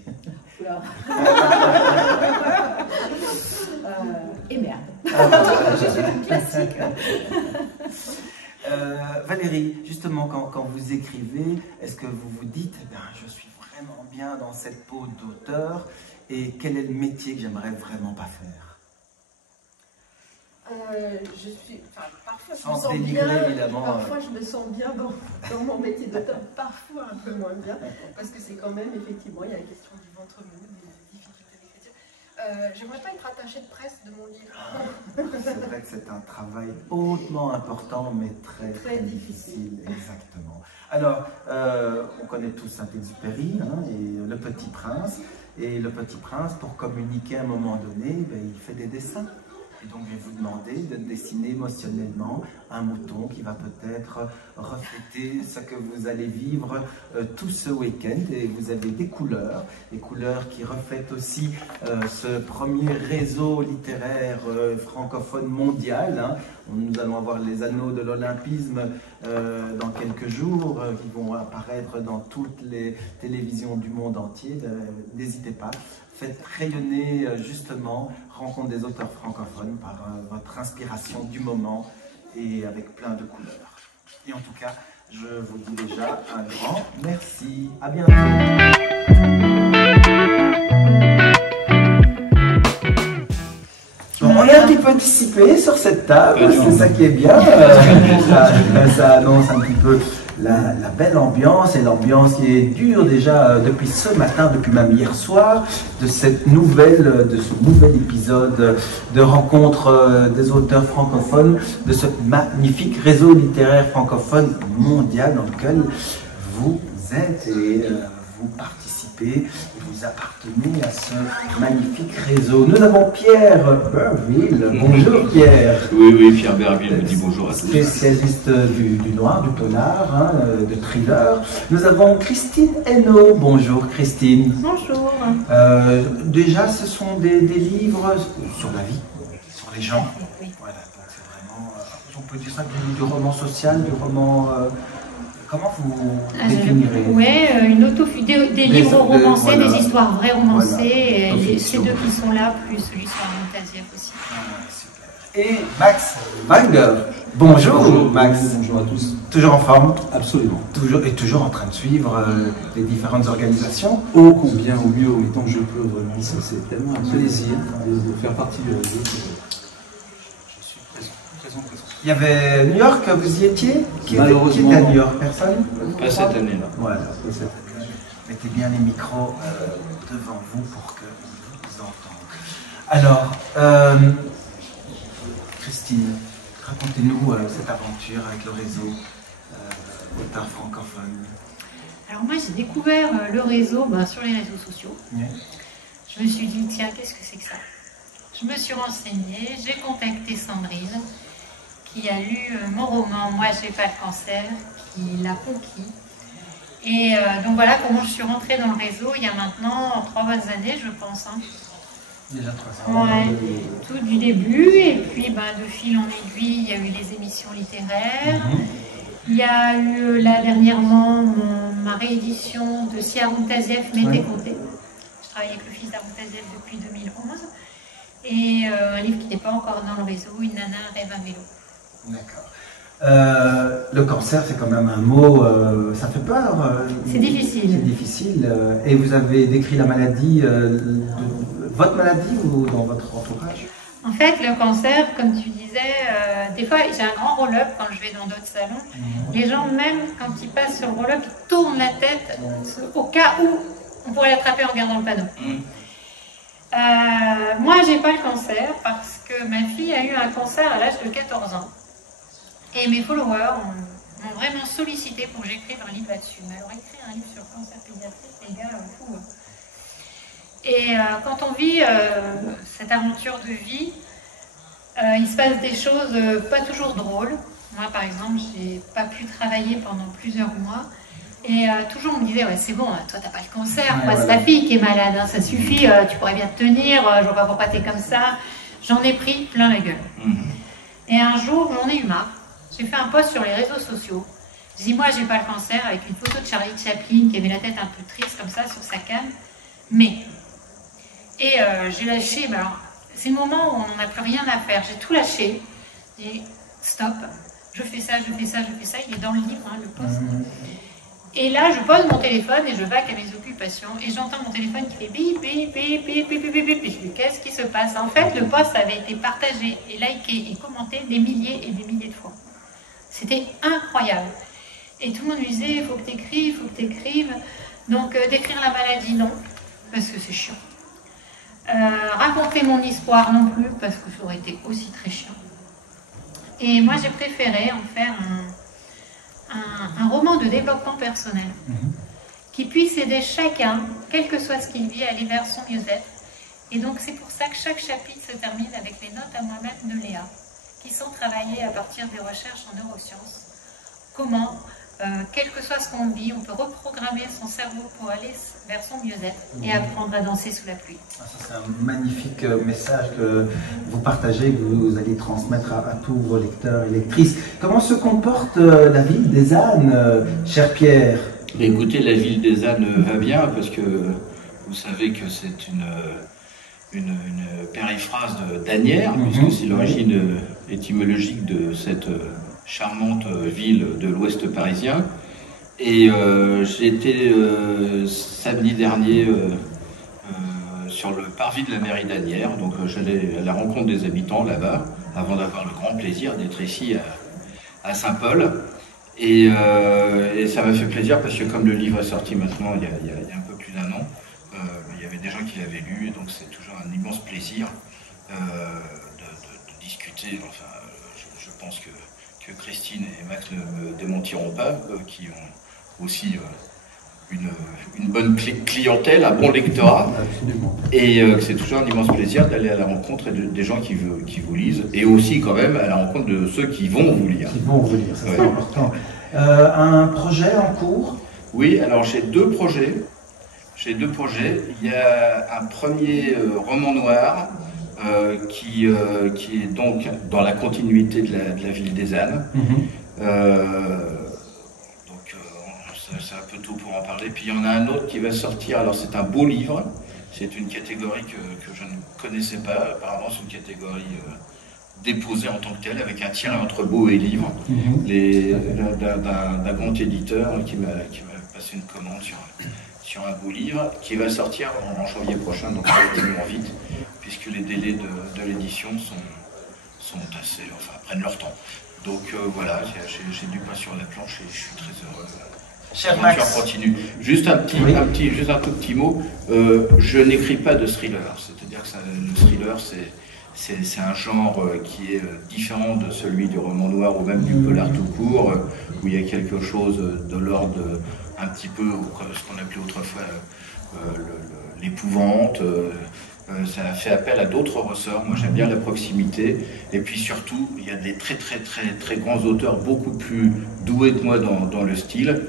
Et merde. C'est un classique. Valérie, justement, quand vous écrivez, est-ce que vous vous dites, je suis vraiment bien dans cette peau d'auteur, et quel est le métier que j'aimerais vraiment pas faire? Parfois je me sens bien, évidemment. Parfois je me sens bien dans mon métier d'auteur, parfois un peu moins bien, parce que c'est quand même, effectivement, il y a la question du ventre mou, des difficultés d'écriture. J'aimerais pas être attachée de presse de mon livre. C'est vrai que c'est un travail hautement important, mais très difficile. Exactement. Alors, on connaît tous Saint-Exupéry, et Le Petit Prince. Et Le Petit Prince, pour communiquer à un moment donné, il fait des dessins. Et donc, je vais vous demander de dessiner émotionnellement un mouton qui va peut-être refléter ce que vous allez vivre tout ce week-end. Et vous avez des couleurs qui reflètent aussi ce premier réseau littéraire francophone mondial. Nous allons avoir les anneaux de l'olympisme dans quelques jours qui vont apparaître dans toutes les télévisions du monde entier. N'hésitez pas. Faites rayonner justement Rencontre des auteurs francophones par votre inspiration du moment et avec plein de couleurs. Et en tout cas, je vous dis déjà un grand merci. À bientôt. Bon, on est un petit peu dissipé sur cette table, c'est ça qui est bien. Ça annonce un petit peu la belle ambiance, et l'ambiance qui est dure déjà depuis ce matin, depuis même hier soir, de ce nouvel épisode de rencontre des auteurs francophones, de ce magnifique réseau littéraire francophone mondial dans lequel vous êtes et vous participez. Vous appartenez à ce magnifique réseau. Nous avons Pierre Berville. Bonjour Pierre. Oui, Pierre Berville vous dit bonjour à tous. Spécialiste du noir, du polar, de thriller. Nous avons Christine Hainaut. Bonjour Christine. Bonjour. Déjà, ce sont des livres sur la vie, sur les gens. Oui. Voilà, donc c'est vraiment, on peut dire ça, du roman social, du roman... Comment vous définirez? Oui, des livres romancés, voilà. Des histoires vraies romancées, Voilà. et ces deux qui sont là, plus l'histoire Montasief aussi. Super. Et Max Wenger. Bonjour Max. Bonjour à tous. Toujours en forme? Absolument. Toujours en train de suivre les différentes organisations? Ô combien, au mieux, autant que je peux, vraiment. Ça, c'est tellement un plaisir de faire partie du réseau. Je suis présent. Il y avait New York, vous y étiez? Malheureusement. Qui était à New York? Personne? Pas cette année-là. Voilà, pas cette année. Mettez bien les micros devant vous pour que vous entendent. Alors, Christine, racontez-nous cette aventure avec le réseau d'art francophone. Alors moi j'ai découvert le réseau sur les réseaux sociaux. Oui. Je me suis dit tiens, qu'est-ce que c'est que ça? Je me suis renseignée, j'ai contacté Sandrine qui a lu mon roman Moi j'ai pas le cancer, qui l'a conquis. Et donc voilà comment je suis rentrée dans le réseau il y a maintenant 3 bonnes années je pense. Déjà 3 ans. Ouais, tout du début, et puis de fil en aiguille, il y a eu les émissions littéraires. Il y a eu là dernièrement ma réédition de Si Haroun Tazieff m'était compté. Je travaille avec le fils d'Haroun Tazieff depuis 2011. Et un livre qui n'est pas encore dans le réseau, Une nana rêve un vélo. D'accord. Le cancer, c'est quand même un mot, ça fait peur. C'est difficile. C'est difficile. Et vous avez décrit la maladie, votre maladie ou dans votre entourage? En fait, le cancer, comme tu disais, des fois j'ai un grand roll-up quand je vais dans d'autres salons. Les gens, même quand ils passent sur le roll-up, ils tournent la tête au cas où on pourrait l'attraper en regardant le panneau. Moi, j'ai pas le cancer parce que ma fille a eu un cancer à l'âge de 14 ans. Et mes followers m'ont vraiment sollicité pour que j'écrive un livre là-dessus. Mais alors, écrire un livre sur le cancer pédiatrique, les gars, fou. Et quand on vit cette aventure de vie, il se passe des choses pas toujours drôles. Moi, par exemple, j'ai pas pu travailler pendant plusieurs mois. Et toujours on me disait, ouais, c'est bon, toi t'as pas le cancer, ouais, c'est ta fille qui est malade, hein, ça suffit, tu pourrais bien te tenir, je vois pas pourquoi t'es comme ça. J'en ai pris plein la gueule. Et un jour, j'en ai eu marre. J'ai fait un post sur les réseaux sociaux. Je dis, moi j'ai pas le cancer, avec une photo de Charlie Chaplin qui avait la tête un peu triste comme ça sur sa canne. Mais, et j'ai lâché, alors, c'est le moment où on n'a plus rien à faire. J'ai tout lâché. Et stop, je fais ça, je fais ça, je fais ça. Il est dans le livre, hein, le post. Et là, je pose mon téléphone et je vaque à mes occupations. Et j'entends mon téléphone qui fait bip, bip, bip, bip, bip, bip, bip. Et je dis, qu'est-ce qui se passe? En fait, le post avait été partagé et liké et commenté des milliers et des milliers de fois. C'était incroyable. Et tout le monde me disait, il faut que tu écrives, il faut que tu écrives. Donc, décrire la maladie, non, parce que c'est chiant. Raconter mon histoire, non plus, parce que ça aurait été aussi très chiant. Et moi, j'ai préféré en faire un roman de développement personnel qui puisse aider chacun, quel que soit ce qu'il vit, à aller vers son mieux-être. Et donc, c'est pour ça que chaque chapitre se termine avec les notes à moi-même de Léa, qui sont travaillées à partir des recherches en neurosciences. Comment, quel que soit ce qu'on vit, on peut reprogrammer son cerveau pour aller vers son mieux-être et apprendre à danser sous la pluie. Ça, c'est un magnifique message que vous partagez, que vous allez transmettre à tous vos lecteurs et lectrices. Comment se comporte la ville des ânes, cher Pierre? Écoutez, la ville des ânes va bien, parce que vous savez que c'est une périphrase d'Asnières, puisque c'est l'origine étymologique de cette charmante ville de l'ouest parisien. Et j'étais samedi dernier sur le parvis de la mairie d'Asnières, donc j'allais à la rencontre des habitants là-bas, avant d'avoir le grand plaisir d'être ici à Saint-Paul. Et ça m'a fait plaisir parce que comme le livre est sorti maintenant il y a un peu plus d'1 an, il y avait des gens qui l'avaient lu, et donc c'est toujours un immense plaisir de discuter. Enfin, je pense que Christine et Max ne me démentiront pas, qui ont aussi une bonne clientèle, un bon lectorat. Absolument. Et c'est toujours un immense plaisir d'aller à la rencontre des gens qui vous lisent, et aussi quand même à la rencontre de ceux qui vont vous lire. Qui vont vous lire, ça c'est important. Un projet en cours? Oui, alors j'ai 2 projets. Il y a un premier roman noir qui est donc dans la continuité de la ville des ânes. C'est un peu tôt pour en parler. Puis il y en a un autre qui va sortir. Alors c'est un beau livre. C'est une catégorie que je ne connaissais pas. Apparemment c'est une catégorie déposé en tant que tel, avec un tiret entre beau et livre, d'un grand éditeur qui m'a passé une commande sur un beau livre, qui va sortir en janvier prochain, donc relativement vite, puisque les délais de l'édition prennent leur temps. Donc voilà, j'ai du pain sur la planche et je suis très heureux. Cher Max. Continue. Juste un tout petit mot. Je n'écris pas de thriller, c'est-à-dire que le thriller, c'est un genre qui est différent de celui du roman noir ou même du polar tout court, où il y a quelque chose de l'ordre un petit peu ce qu'on appelait autrefois l'épouvante. Ça fait appel à d'autres ressorts. Moi, j'aime bien la proximité. Et puis surtout, il y a des très grands auteurs, beaucoup plus doués que moi dans le style,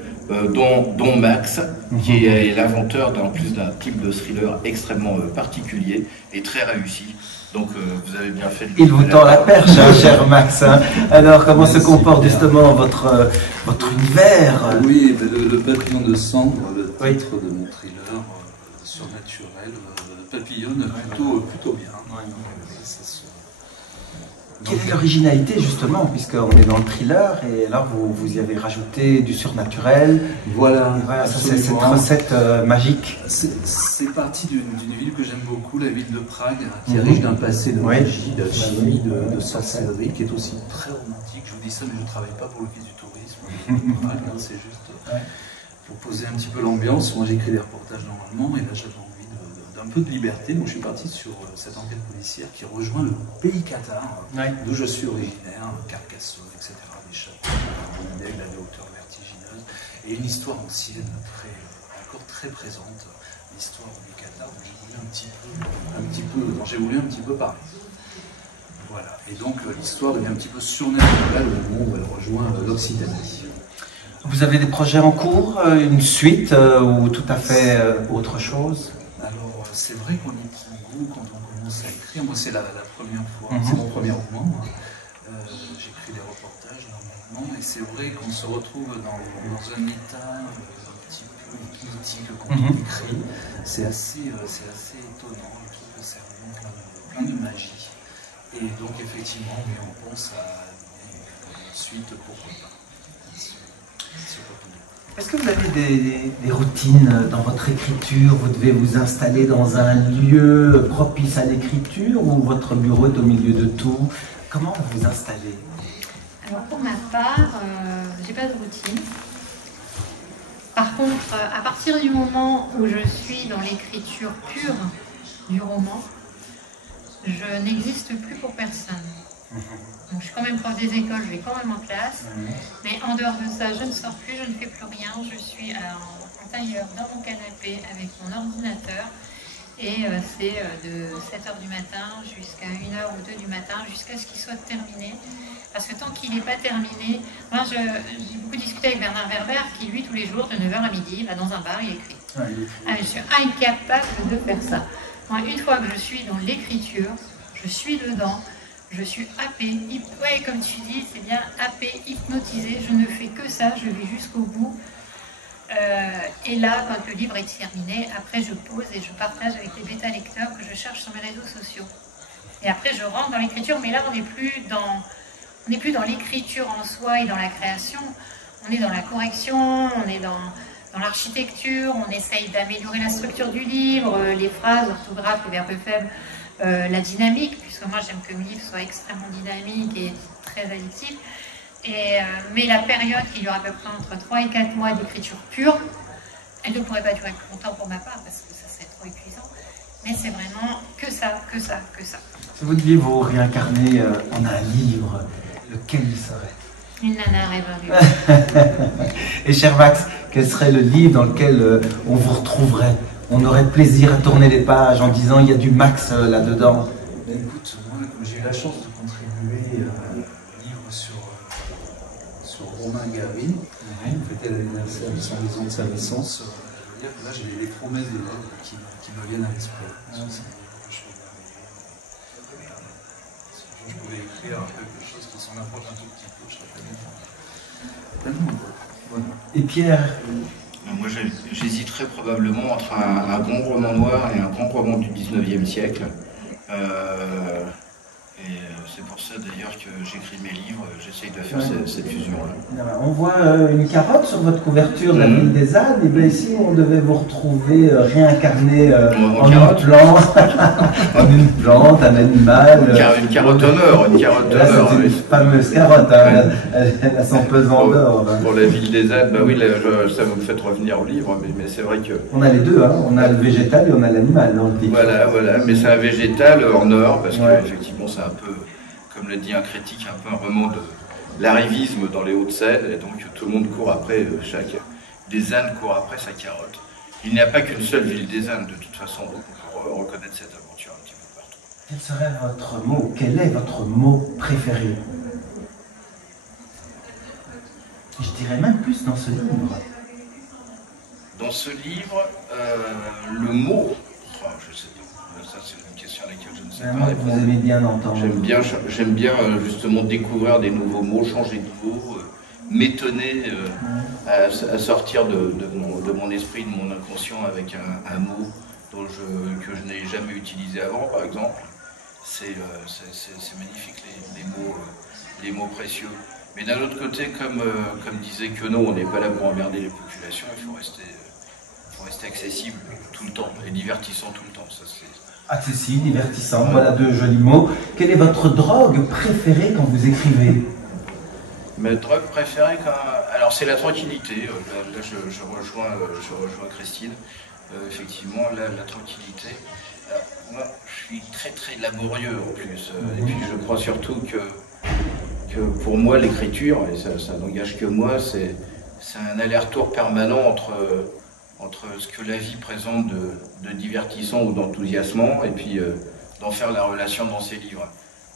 dont Max, qui est l'inventeur en plus d'un type de thriller extrêmement particulier et très réussi. Donc, vous avez bien fait de... Il vous tend la perche, hein, cher Max. Hein. Alors, comment se comporte justement votre univers? Oui, le papillon de cendre, le titre de mon thriller surnaturel, papillonne plutôt bien. Quelle est l'originalité justement, puisqu'on est dans le thriller, et alors vous y avez rajouté du surnaturel. Voilà, c'est cette recette magique. C'est parti d'une ville que j'aime beaucoup, la ville de Prague, qui est riche d'un passé de magie, d'alchimie, de sorcellerie, qui est aussi très romantique. Je vous dis ça, mais je ne travaille pas pour l'Office du tourisme. Prague, hein, c'est juste pour poser un petit peu l'ambiance. Moi, j'écris des reportages normalement, et là, j'avais envie d'un peu de liberté. Donc je suis parti sur cette enquête policière qui rejoint le pays Qatar, d'où je suis originaire, Carcassonne, etc., des châteaux, de la hauteur vertigineuse, et une histoire ancienne, encore très présente, l'histoire du Qatar, dont j'ai voulu un petit peu parler. Voilà, et donc l'histoire devient un petit peu surnaturelle au moment où elle rejoint l'Occitanie. Vous avez des projets en cours, une suite ou tout à fait autre chose? Alors, c'est vrai qu'on y prend goût quand on commence à écrire. Moi, c'est la première fois, c'est mon premier roman. J'écris des reportages normalement, et c'est vrai qu'on se retrouve dans un état un petit peu hypnotique quand on écrit. C'est assez étonnant. Je trouve que c'est vraiment plein de magie. Et donc, effectivement, on pense à une suite, pourquoi pas. Est-ce que vous avez des routines dans votre écriture? Vous devez vous installer dans un lieu propice à l'écriture ou votre bureau est au milieu de tout? Comment vous vous installez? Alors pour ma part, j'ai pas de routine. Par contre, à partir du moment où je suis dans l'écriture pure du roman, je n'existe plus pour personne. Donc, je suis quand même prof des écoles, je vais quand même en classe, mais en dehors de ça, je ne sors plus, je ne fais plus rien, je suis en tailleur dans mon canapé avec mon ordinateur, et c'est de 7h du matin jusqu'à 1h ou 2 du matin, jusqu'à ce qu'il soit terminé, parce que tant qu'il n'est pas terminé, moi j'ai beaucoup discuté avec Bernard Werber, qui lui tous les jours de 9h à midi va dans un bar, il écrit. Je suis incapable de faire ça. Moi, une fois que je suis dans l'écriture, je suis dedans, je suis happée, comme tu dis, c'est bien happée, hypnotisée, je ne fais que ça, je vais jusqu'au bout. Et là, quand le livre est terminé, après je pose et je partage avec les bêta-lecteurs que je cherche sur mes réseaux sociaux. Et après je rentre dans l'écriture, mais là on n'est plus dans l'écriture en soi et dans la création, on est dans la correction, on est dans l'architecture, on essaye d'améliorer la structure du livre, les phrases, l'orthographe, les verbes faibles, la dynamique, puisque moi j'aime que mes livres soient extrêmement dynamiques et très addictifs. Mais la période qui dure à peu près entre 3 et 4 mois d'écriture pure, elle ne pourrait pas durer plus longtemps pour ma part, parce que ça serait trop épuisant. Mais c'est vraiment que ça, que ça, que ça. Si vous deviez vous réincarner en un livre, lequel il serait? Une nana rêveuse. Et cher Max, quel serait le livre dans lequel on vous retrouverait? On aurait plaisir à tourner les pages en disant il y a du Max là-dedans. Écoute, moi, j'ai eu la chance de contribuer à un livre sur Romain Gary, qui fêtait l'anniversaire de 110 ans de sa naissance. Je veux dire que là, j'ai des promesses de l'œuvre qui me viennent à l'esprit. Je pouvais écrire quelque chose qui s'en approche un tout petit peu, je serais tellement heureux. Et Pierre? Moi, j'hésiterais probablement entre un grand roman noir et un grand roman du 19e siècle. Et c'est pour ça d'ailleurs que j'écris mes livres, j'essaye de faire cette fusion-là. On voit une carotte sur votre couverture de la ville des ânes, et bien ici on devait vous retrouver réincarné en une plante, en une plante, un animal. Une carotte en or, une carotte en or. C'est une fameuse carotte, hein, elle a son pesant d'or. Pour la ville des ânes, bah oui, là, ça vous me fait revenir au livre, mais c'est vrai que... On a les deux, hein, on a le végétal et on a l'animal dans le titre. Voilà, mais c'est un végétal en or, parce qu'effectivement c'est un peu, comme le dit un critique, un peu un roman de l'arrivisme dans les Hauts-de-Seine, et donc tout le monde court après, des ânes courent après sa carotte. Il n'y a pas qu'une seule ville des ânes, de toute façon, donc on peut reconnaître cette aventure un petit peu partout. Quel serait votre mot? Quel est votre mot préféré? Je dirais même plus dans ce livre. Dans ce livre, le mot, je sais pas, ça c'est une question à laquelle je ne sais pas répondre. Vous aimez bien entendre. J'aime bien justement découvrir des nouveaux mots, changer de mots, m'étonner à sortir de mon esprit, de mon inconscient avec un mot que je n'ai jamais utilisé avant, par exemple. C'est magnifique les mots précieux. Mais d'un autre côté, comme disait Queneau, on n'est pas là pour emmerder les populations, il faut rester accessible tout le temps et divertissant tout le temps. Accessible, divertissant, voilà deux jolis mots. Quelle est votre drogue préférée quand vous écrivez? Ma drogue préférée, alors c'est la tranquillité. Là, je rejoins Christine. Effectivement, là, la tranquillité. Alors, moi, je suis très très laborieux en plus. Et puis je crois surtout que pour moi, l'écriture, et ça n'engage que moi, c'est un aller-retour permanent entre ce que la vie présente de divertissant ou d'enthousiasmant, et puis d'en faire la relation dans ses livres.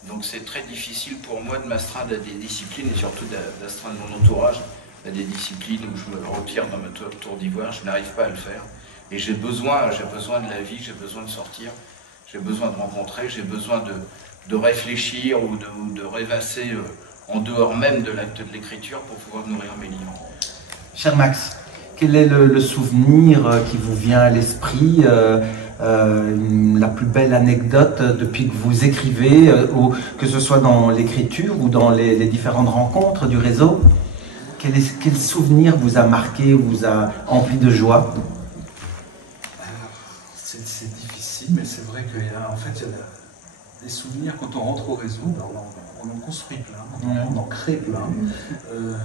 Donc c'est très difficile pour moi de m'astreindre à des disciplines, et surtout d'astreindre mon entourage à des disciplines où je me retire dans ma tour d'ivoire. Je n'arrive pas à le faire. Et j'ai besoin de la vie, j'ai besoin de sortir, j'ai besoin de rencontrer, j'ai besoin de réfléchir ou de rêvasser en dehors même de l'acte de l'écriture pour pouvoir nourrir mes livres. Cher Max, quel est le souvenir qui vous vient à l'esprit, la plus belle anecdote depuis que vous écrivez, ou que ce soit dans l'écriture ou dans les différentes rencontres du réseau? Quel souvenir vous a marqué, vous a empli de joie? C'est difficile, mais c'est vrai qu'il y a des souvenirs quand on rentre au réseau, on en construit plein, on en crée plein.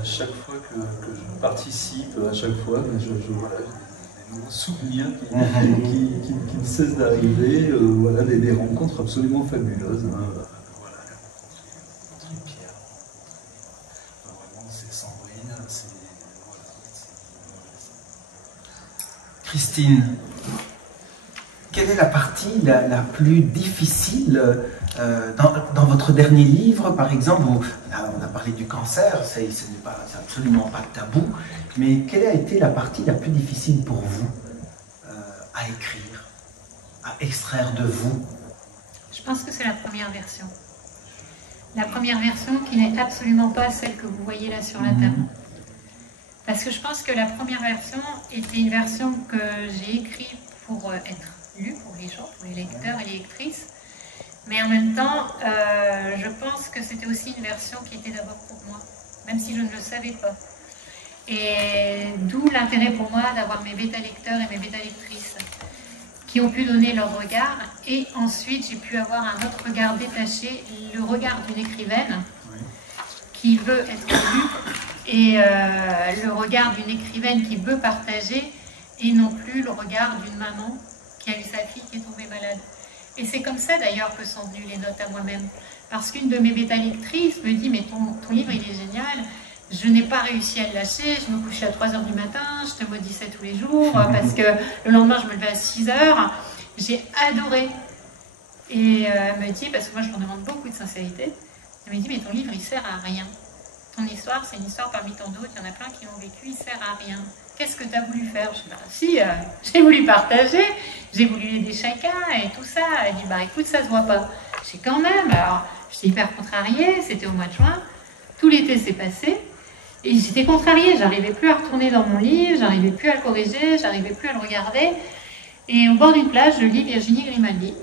Chaque fois que je participe, à chaque fois, voilà, des nouveaux souvenirs qui ne cessent d'arriver, voilà, des rencontres absolument fabuleuses. Voilà, la rencontre entre Pierre. Vraiment, c'est Sandrine, voilà, Christine, quelle est la partie la plus difficile dans votre dernier livre, par exemple? On a parlé du cancer, c'est absolument pas tabou, mais quelle a été la partie la plus difficile pour vous à écrire, à extraire de vous? Je pense que c'est la première version. La première version qui n'est absolument pas celle que vous voyez là sur la table. Parce que je pense que la première version était une version que j'ai écrite pour être lue pour les gens, pour les lecteurs et les lectrices. Mais en même temps, je pense que c'était aussi une version qui était d'abord pour moi, même si je ne le savais pas. Et d'où l'intérêt pour moi d'avoir mes bêta-lecteurs et mes bêta-lectrices qui ont pu donner leur regard. Et ensuite, j'ai pu avoir un autre regard détaché, le regard d'une écrivaine qui veut être lue et le regard d'une écrivaine qui veut partager et non plus le regard d'une maman qui a eu sa fille qui est tombée malade. Et c'est comme ça d'ailleurs que sont venues les notes à moi-même. Parce qu'une de mes bêta-lectrices me dit « mais ton livre il est génial, je n'ai pas réussi à le lâcher, je me couchais à 3 h du matin, je te maudissais tous les jours, parce que le lendemain je me levais à 6 h, j'ai adoré. » Et elle me dit, parce que moi je leur demande beaucoup de sincérité, elle me dit « mais ton livre il sert à rien. Ton histoire c'est une histoire parmi tant d'autres, il y en a plein qui l'ont vécu, il sert à rien. Qu'est-ce que tu as voulu faire ?» Je dis, bah, si, j'ai voulu partager, j'ai voulu aider chacun et tout ça. Elle dit, bah écoute, ça se voit pas. J'ai quand même, alors j'étais hyper contrariée, c'était au mois de juin, tout l'été s'est passé, et j'étais contrariée, j'arrivais plus à retourner dans mon livre, j'arrivais plus à le corriger, j'arrivais plus à le regarder. Et au bord d'une plage, je lis Virginie Grimaldi.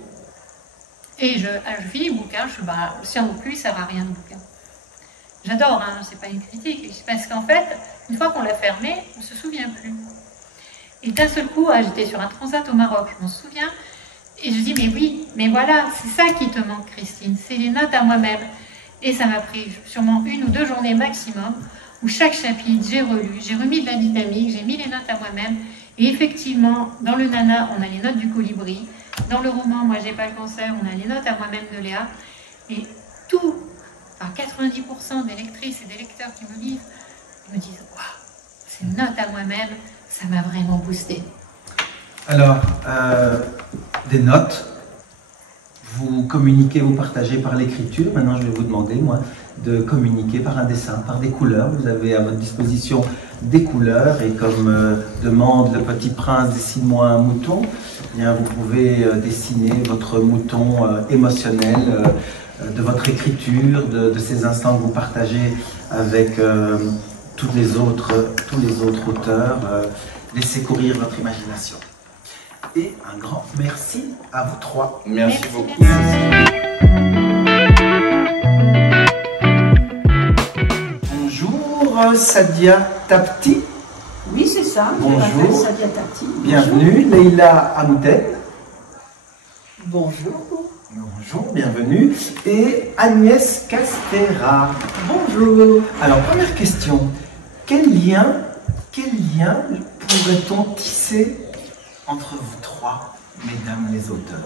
Et je finis le bouquin, je suis bah, si on ne plus, ça ne sert à rien de bouquin. J'adore, hein, c'est pas une critique, parce qu'en fait, une fois qu'on l'a fermé, on ne se souvient plus. Et d'un seul coup, j'étais sur un transat au Maroc, je m'en souviens, et je dis, mais oui, mais voilà, c'est ça qui te manque, Christine, c'est les notes à moi-même. Et ça m'a pris sûrement 1 ou 2 journées maximum, où chaque chapitre, j'ai relu, j'ai remis de la dynamique, j'ai mis les notes à moi-même, et effectivement, dans le Nana, on a les notes du colibri, dans le roman, Moi j'ai pas le cancer, on a les notes à moi-même de Léa, et tout, enfin 90% des lectrices et des lecteurs qui me lisent, ils me disent, waouh, ces notes à moi-même, ça m'a vraiment boosté. Alors, des notes, vous communiquez, vous partagez par l'écriture. Maintenant, je vais vous demander, moi, de communiquer par un dessin, par des couleurs. Vous avez à votre disposition des couleurs et comme demande le Petit Prince, dessine-moi un mouton, eh bien, vous pouvez dessiner votre mouton émotionnel de votre écriture, de ces instants que vous partagez avec tous les autres auteurs. Laissez courir votre imagination. Et un grand merci à vous 3. Merci beaucoup. Bonjour Sadia Tapti. Oui, c'est ça. Bonjour. Sadia Tapti. Bienvenue. Leïla Amouten. Bonjour. Bonjour, bienvenue. Et Agnès Castera. Bonjour. Alors, première question. Quel lien pourrait-on tisser entre vous 3, mesdames les auteurs?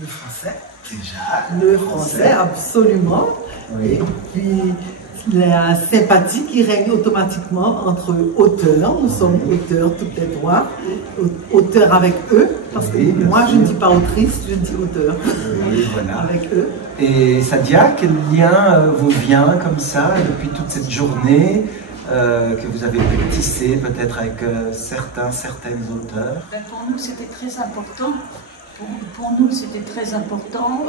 Le français. Déjà. Le français, absolument. Oui. Et puis, la sympathie qui règne automatiquement entre auteurs. Nous sommes auteurs toutes les 3. Auteurs avec eux. Parce que moi, je ne dis pas autrice, je dis auteur. Oui, voilà. Avec eux. Et Sadia, quel lien vous vient comme ça depuis toute cette journée que vous avez pu tisser peut-être avec certaines auteurs? Pour nous, c'était très important. Pour nous, c'était très important.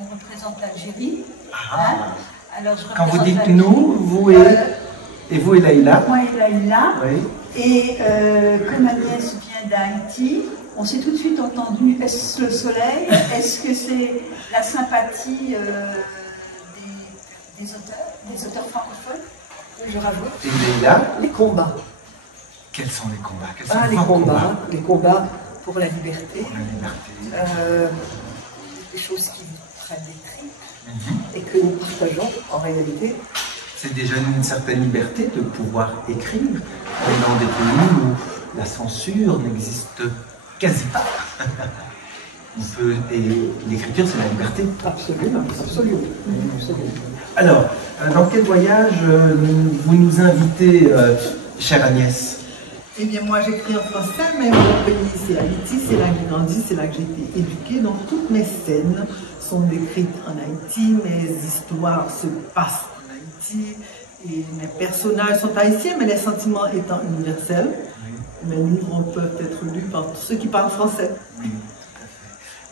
On représente l'Algérie. Hein? Alors, quand vous dites nous, vous et vous et Leïla. Moi et Leïla. Oui. Et comme Agnès vient d'Haïti, on s'est tout de suite entendu. Est-ce le soleil? Est-ce que c'est la sympathie des auteurs francophones? Je rajoute. Et Leïla? Les combats. Quels sont les combats? Les combats pour la liberté. Pour la liberté. Des choses qui nous prennent des tripes et que nous partageons en réalité. C'est déjà une certaine liberté de pouvoir écrire dans des pays où la censure n'existe quasi pas. Et l'écriture, c'est la liberté. Absolument, absolument. Alors, dans quel voyage vous nous invitez, chère Agnès? Eh bien, moi, j'écris en français, mais mon pays, c'est Haïti, c'est là que j'ai grandi, c'est là que j'ai été éduquée. Donc, toutes mes scènes sont décrites en Haïti, mes histoires se passent en Haïti, et mes personnages sont haïtiens, mais les sentiments étant universels. Oui. Mes livres peuvent être lus par tous ceux qui parlent français. Oui.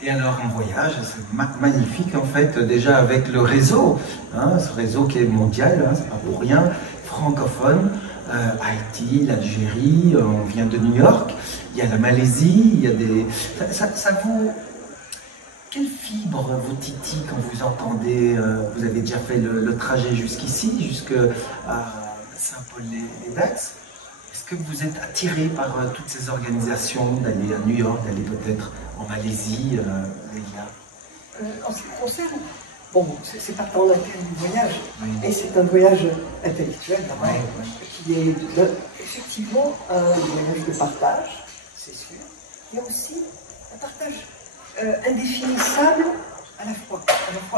Et alors, en voyage, c'est magnifique, en fait, déjà avec le réseau, hein, ce réseau qui est mondial, hein, c'est pas pour rien, francophone. Haïti, l'Algérie, on vient de New York, il y a la Malaisie, il y a des... Ça vous... Quelle fibre vous titille quand vous entendez... vous avez déjà fait le trajet jusqu'ici, jusqu'à Saint-Paul-les-Dax. Est-ce que vous êtes attiré par toutes ces organisations, d'aller à New York, d'aller peut-être en Malaisie, Leïla? En ce qui concerne... Bon, c'est pas tant l'intérêt du voyage, mais c'est un voyage intellectuel d'abord, qui est effectivement un voyage de partage, c'est sûr, mais aussi un partage indéfinissable à la fois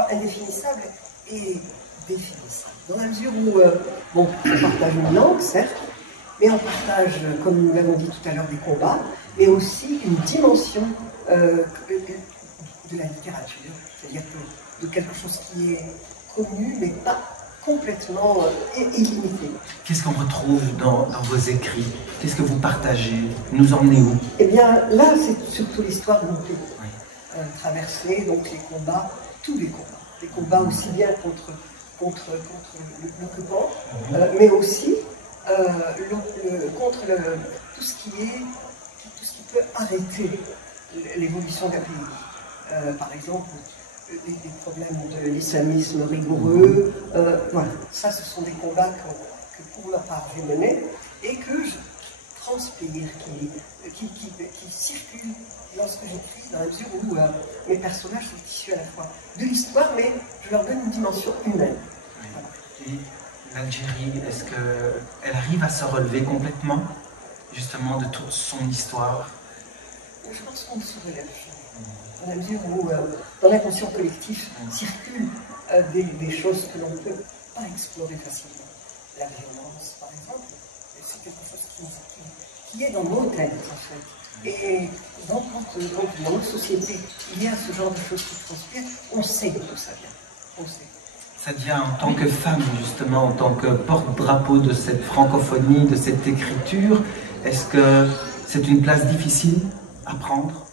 indéfinissable et définissable. Dans la mesure où, bon, on partage une langue, certes, mais on partage, comme nous l'avons dit tout à l'heure, des combats, mais aussi une dimension de la littérature, c'est-à-dire de quelque chose qui est connu, mais pas complètement illimité. Qu'est-ce qu'on retrouve dans vos écrits? Qu'est-ce que vous partagez? Nous emmenez où? Eh bien, là, c'est surtout l'histoire de mon pays. Traverser, donc les combats, tous les combats aussi bien contre l'occupant, mais aussi contre tout ce qui peut arrêter l'évolution d'un pays. par exemple, les problèmes de l'islamisme rigoureux. Voilà, ça, ce sont des combats que pour ma part, j'ai menés et que je transpire, qui circulent lorsque j'écris, dans la mesure où mes personnages sont issus à la fois de l'histoire, mais je leur donne une dimension humaine. Et l'Algérie, est-ce qu'elle arrive à se relever complètement, justement, de toute son histoire? Je pense qu'on se relève, dans la mesure où, dans l'inconscient collectif, circulent des choses que l'on ne peut pas explorer facilement. La violence, par exemple, c'est quelque chose qui est dans nos têtes, en fait. Et donc, dans notre société, il y a ce genre de choses qui transpirent, on sait d'où ça vient. On sait. Sadia, en tant que femme, justement, en tant que porte-drapeau de cette francophonie, de cette écriture, est-ce que c'est une place difficile à prendre?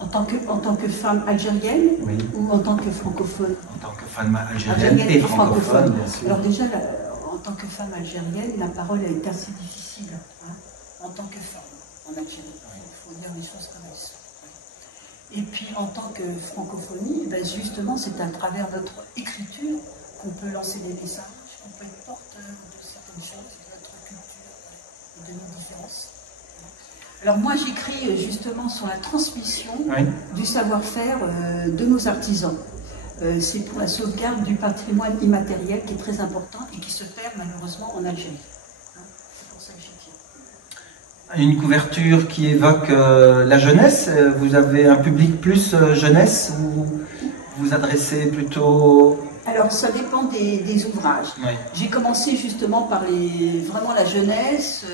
En tant que femme algérienne, oui, ou en tant que francophone? En tant que femme algérienne et francophone, bien sûr. Alors déjà, en tant que femme algérienne, la parole a été assez difficile, hein, en tant que femme en Algérie. Il faut dire les choses comme elles sont. Et puis en tant que francophonie, ben justement, c'est à travers notre écriture qu'on peut lancer des messages, qu'on peut être porteur de certaines choses, de notre culture, de nos différences. Alors moi, j'écris justement sur la transmission du savoir-faire de nos artisans. C'est pour la sauvegarde du patrimoine immatériel qui est très important et qui se perd malheureusement en Algérie. C'est pour ça que j'écris. Une couverture qui évoque la jeunesse. Vous avez un public plus jeunesse ou vous adressez plutôt... Alors ça dépend des ouvrages. Oui. J'ai commencé justement par vraiment la jeunesse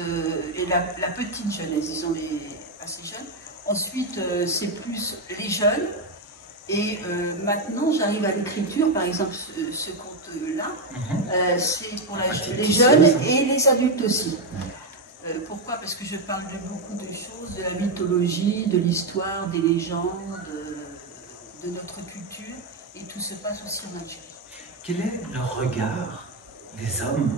et la petite jeunesse, disons les assez jeunes. Ensuite c'est plus les jeunes. Et maintenant, j'arrive à l'écriture, par exemple, ce conte-là, c'est pour les jeunes et les adultes aussi. Pourquoi? Parce que je parle de beaucoup de choses, de la mythologie, de l'histoire, des légendes, de notre culture, et tout se passe aussi en Algérie. Quel est le regard des hommes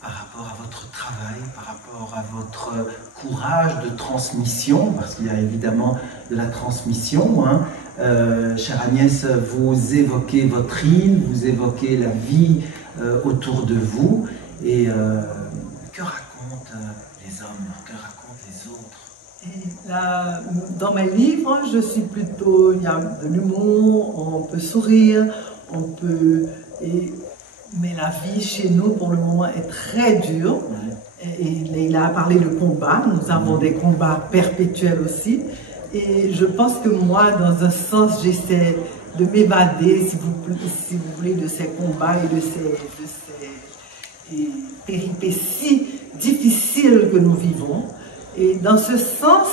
par rapport à votre travail, par rapport à votre courage de transmission, parce qu'il y a évidemment de la transmission, hein. Chère Agnès, vous évoquez votre île, vous évoquez la vie autour de vous, et que racontent les hommes, que racontent les autres? Et là, dans mes livres, je suis plutôt, il y a de l'humour, on peut sourire, on peut... mais la vie chez nous, pour le moment, est très dure. Et il a parlé de combat, nous avons des combats perpétuels aussi. Et je pense que moi, dans un sens, j'essaie de m'évader, si vous voulez, de ces combats et de ces péripéties difficiles que nous vivons. Et dans ce sens,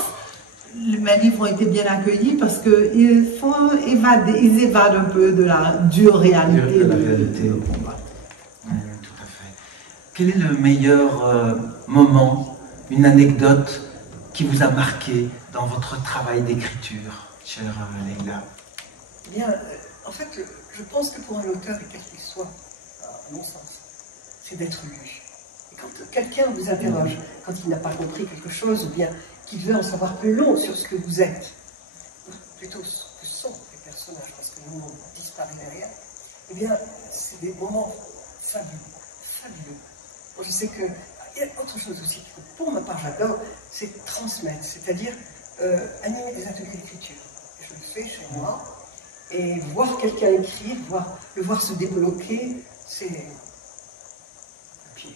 mes livres ont été bien accueillis parce qu'ils font évader, ils évadent un peu de la dure réalité du combat. Tout à fait. Quel est le meilleur moment, une anecdote qui vous a marqué dans votre travail d'écriture, chère Leïla? Eh bien, en fait, je pense que pour un auteur, et quel qu'il soit, à mon sens, c'est d'être lu. Et quand quelqu'un vous interroge, quand il n'a pas compris quelque chose, ou bien qu'il veut en savoir plus long sur ce que vous êtes, ou plutôt ce que sont les personnages, parce que nous, on disparaît derrière, eh bien, c'est des moments fabuleux, fabuleux. Moi, je sais que il y a autre chose aussi que pour ma part j'adore, c'est transmettre, c'est-à-dire animer des ateliers d'écriture. Je le fais chez moi, et voir quelqu'un écrire, le voir se débloquer, c'est un pied.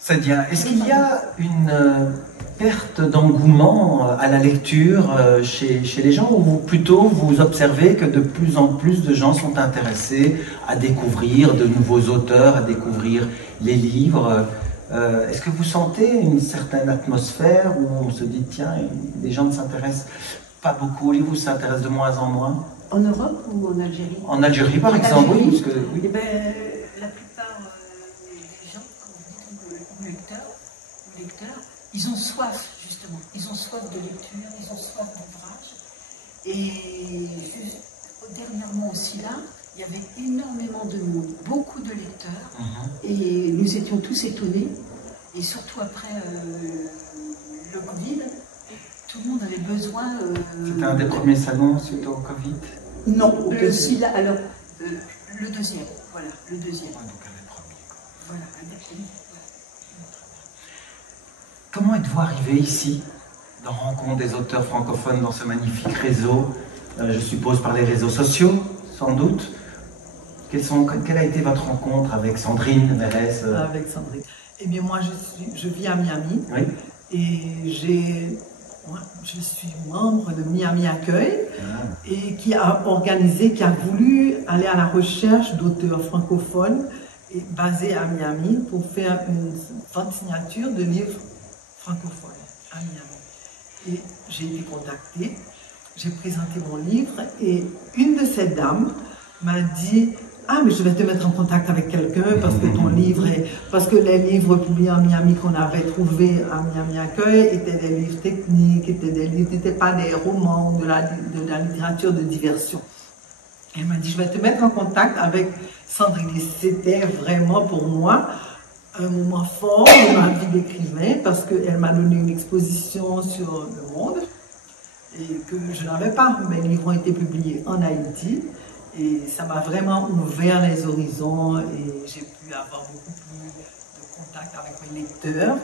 Sadia, est-ce qu'il y a une perte d'engouement à la lecture chez les gens, ou plutôt vous observez que de plus en plus de gens sont intéressés à découvrir de nouveaux auteurs, à découvrir les livres? Est-ce que vous sentez une certaine atmosphère où on se dit tiens, les gens ne s'intéressent pas beaucoup aux livres, ou s'intéressent de moins en moins? En Europe ou en Algérie? En Algérie par exemple, oui. Parce que, oui. Eh ben, la plupart des gens, comme vous dites, lecteurs, ils ont soif, justement. Ils ont soif de lecture, ils ont soif d'ouvrage. Et dernièrement aussi là, il y avait énormément de monde, beaucoup de lecteurs. Et nous étions tous étonnés. Et surtout après le Covid, tout le monde avait besoin... C'était un des premiers salons suite au Covid? Non, celui-là, alors, le deuxième, voilà, le deuxième. Ouais, donc un des premiers. Voilà, un des premiers. Comment êtes-vous arrivé ici, dans Rencontre des auteurs francophones, dans ce magnifique réseau? Je suppose par les réseaux sociaux, sans doute. Quelle a été votre rencontre avec Sandrine Verès? Avec Sandrine. Eh bien, moi, je vis à Miami. Oui. Et je suis membre de Miami Accueil et qui a voulu aller à la recherche d'auteurs francophones et basés à Miami pour faire une vente signature de livres francophones à Miami. Et j'ai été contactée, j'ai présenté mon livre et une de ces dames m'a dit: ah, mais je vais te mettre en contact avec quelqu'un parce que ton livre parce que les livres publiés en Miami qu'on avait trouvés à Miami Accueil étaient des livres techniques, n'étaient pas des romans ou de la littérature de diversion. Elle m'a dit: je vais te mettre en contact avec Sandrine. Et c'était vraiment pour moi un moment fort de ma vie d'écrivain parce qu'elle m'a donné une exposition sur le monde et que je n'avais pas. Mes livres ont été publiés en Haïti. Et ça m'a vraiment ouvert les horizons et j'ai pu avoir beaucoup plus de contact avec mes lecteurs,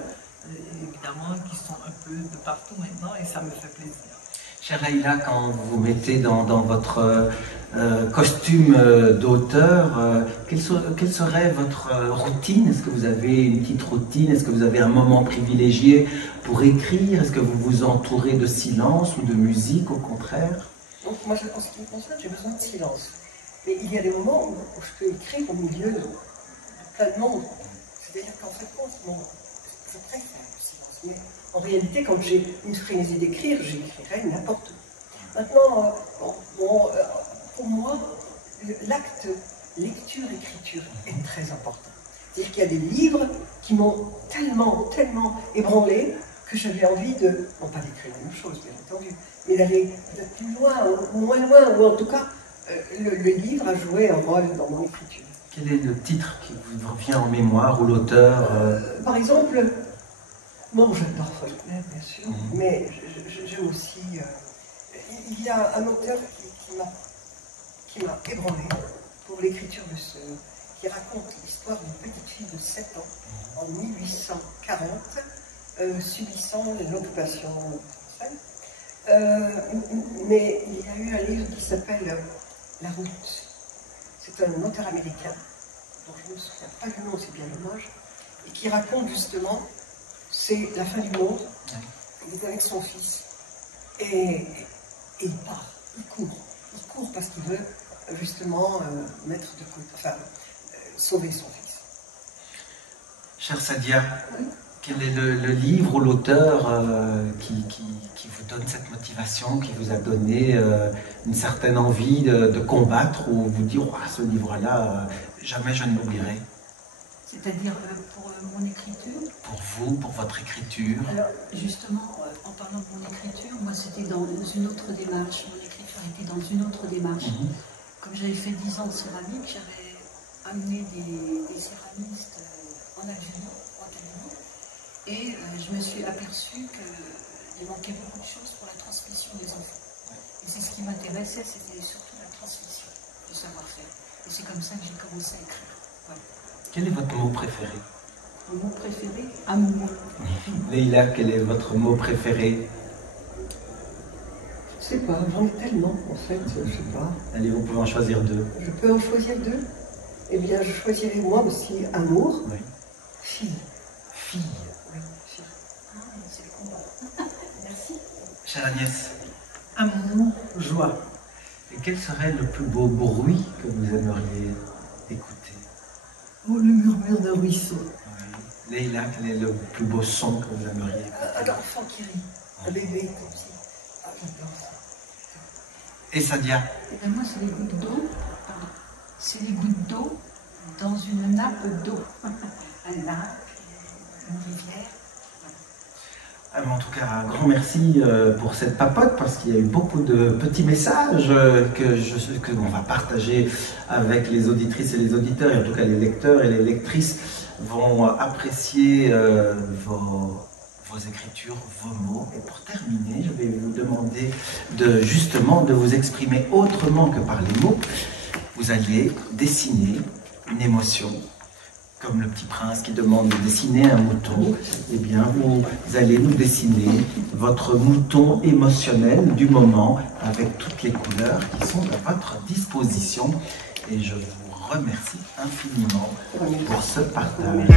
évidemment, qui sont un peu de partout maintenant et ça me fait plaisir. Chère Leïla, quand vous vous mettez dans votre costume d'auteur, quelle serait votre routine? Est-ce que vous avez une petite routine? Est-ce que vous avez un moment privilégié pour écrire? Est-ce que vous vous entourez de silence ou de musique, au contraire? Donc moi, en ce qui me concerne, j'ai besoin de silence. Mais il y a des moments où je peux écrire au milieu de plein de monde. C'est-à-dire qu'en fait, je préfère le silence. Mais en réalité, quand j'ai une frénésie d'écrire, j'écrirai n'importe où. Maintenant, pour moi, l'acte lecture-écriture est très important. C'est-à-dire qu'il y a des livres qui m'ont tellement ébranlé que j'avais envie de, non pas d'écrire la même chose, bien entendu, mais d'aller de plus loin, ou moins loin, ou en tout cas, le livre a joué un rôle dans mon écriture. Quel est le titre qui vous revient en mémoire, ou l'auteur? Par exemple, bon, j'adore Faulkner, bien sûr, mais j'aime aussi... il y a un auteur qui m'a ébranlé pour l'écriture de qui raconte l'histoire d'une petite fille de 7 ans, en 1840, subissant l'occupation française. Mais il y a eu un livre qui s'appelle La route. C'est un auteur américain, dont je ne me souviens pas du nom, c'est bien dommage, et qui raconte justement, c'est la fin du monde, il est avec son fils, et il part, il court parce qu'il veut justement mettre de côté, enfin, sauver son fils. Chère Sadia, oui? Quel est le livre ou l'auteur qui vous donne cette motivation, qui vous a donné une certaine envie de combattre, ou vous dire oh, ce livre-là, jamais je ne l'oublierai? C'est-à-dire pour mon écriture? Pour vous, pour votre écriture. Alors, justement, en parlant de mon écriture, moi c'était dans une autre démarche. Mon écriture était dans une autre démarche. Comme j'avais fait 10 ans de céramique, j'avais amené des céramistes en Algérie. Et je me suis aperçue qu'il manquait beaucoup de choses pour la transmission des enfants. Et c'est ce qui m'intéressait, c'était surtout la transmission du savoir-faire. Et c'est comme ça que j'ai commencé à écrire. Voilà. Quel est votre mot préféré? Mon mot préféré? Amour. Leïla, quel est votre mot préféré? Je sais pas, j'en ai tellement en fait, je sais pas. Allez, vous pouvez en choisir 2. Je peux en choisir 2? Eh bien, je choisirais moi aussi amour, oui. Fille. Fille. C'est le combat. Merci. Chère Agnès. Amour, joie. Et quel serait le plus beau bruit que vous aimeriez écouter? Oh, le murmure d'un ruisseau. Oui. Leïla, quel est le plus beau son que vous aimeriez écouter? Un enfant qui rit, un bébé comme ça. Ah, j'adore ça. Et Sadia? Eh bien, moi, c'est les gouttes d'eau. C'est les gouttes d'eau dans une nappe d'eau. Un lac, une rivière. En tout cas, un grand merci pour cette papote, parce qu'il y a eu beaucoup de petits messages que l'on va partager avec les auditrices et les auditeurs, et en tout cas les lecteurs et les lectrices vont apprécier vos écritures, vos mots. Et pour terminer, je vais vous demander justement de vous exprimer autrement que par les mots. Vous allez dessiner une émotion, comme le petit prince qui demande de dessiner un mouton. Eh bien, vous allez nous dessiner votre mouton émotionnel du moment avec toutes les couleurs qui sont à votre disposition. Et je vous remercie infiniment pour ce partage.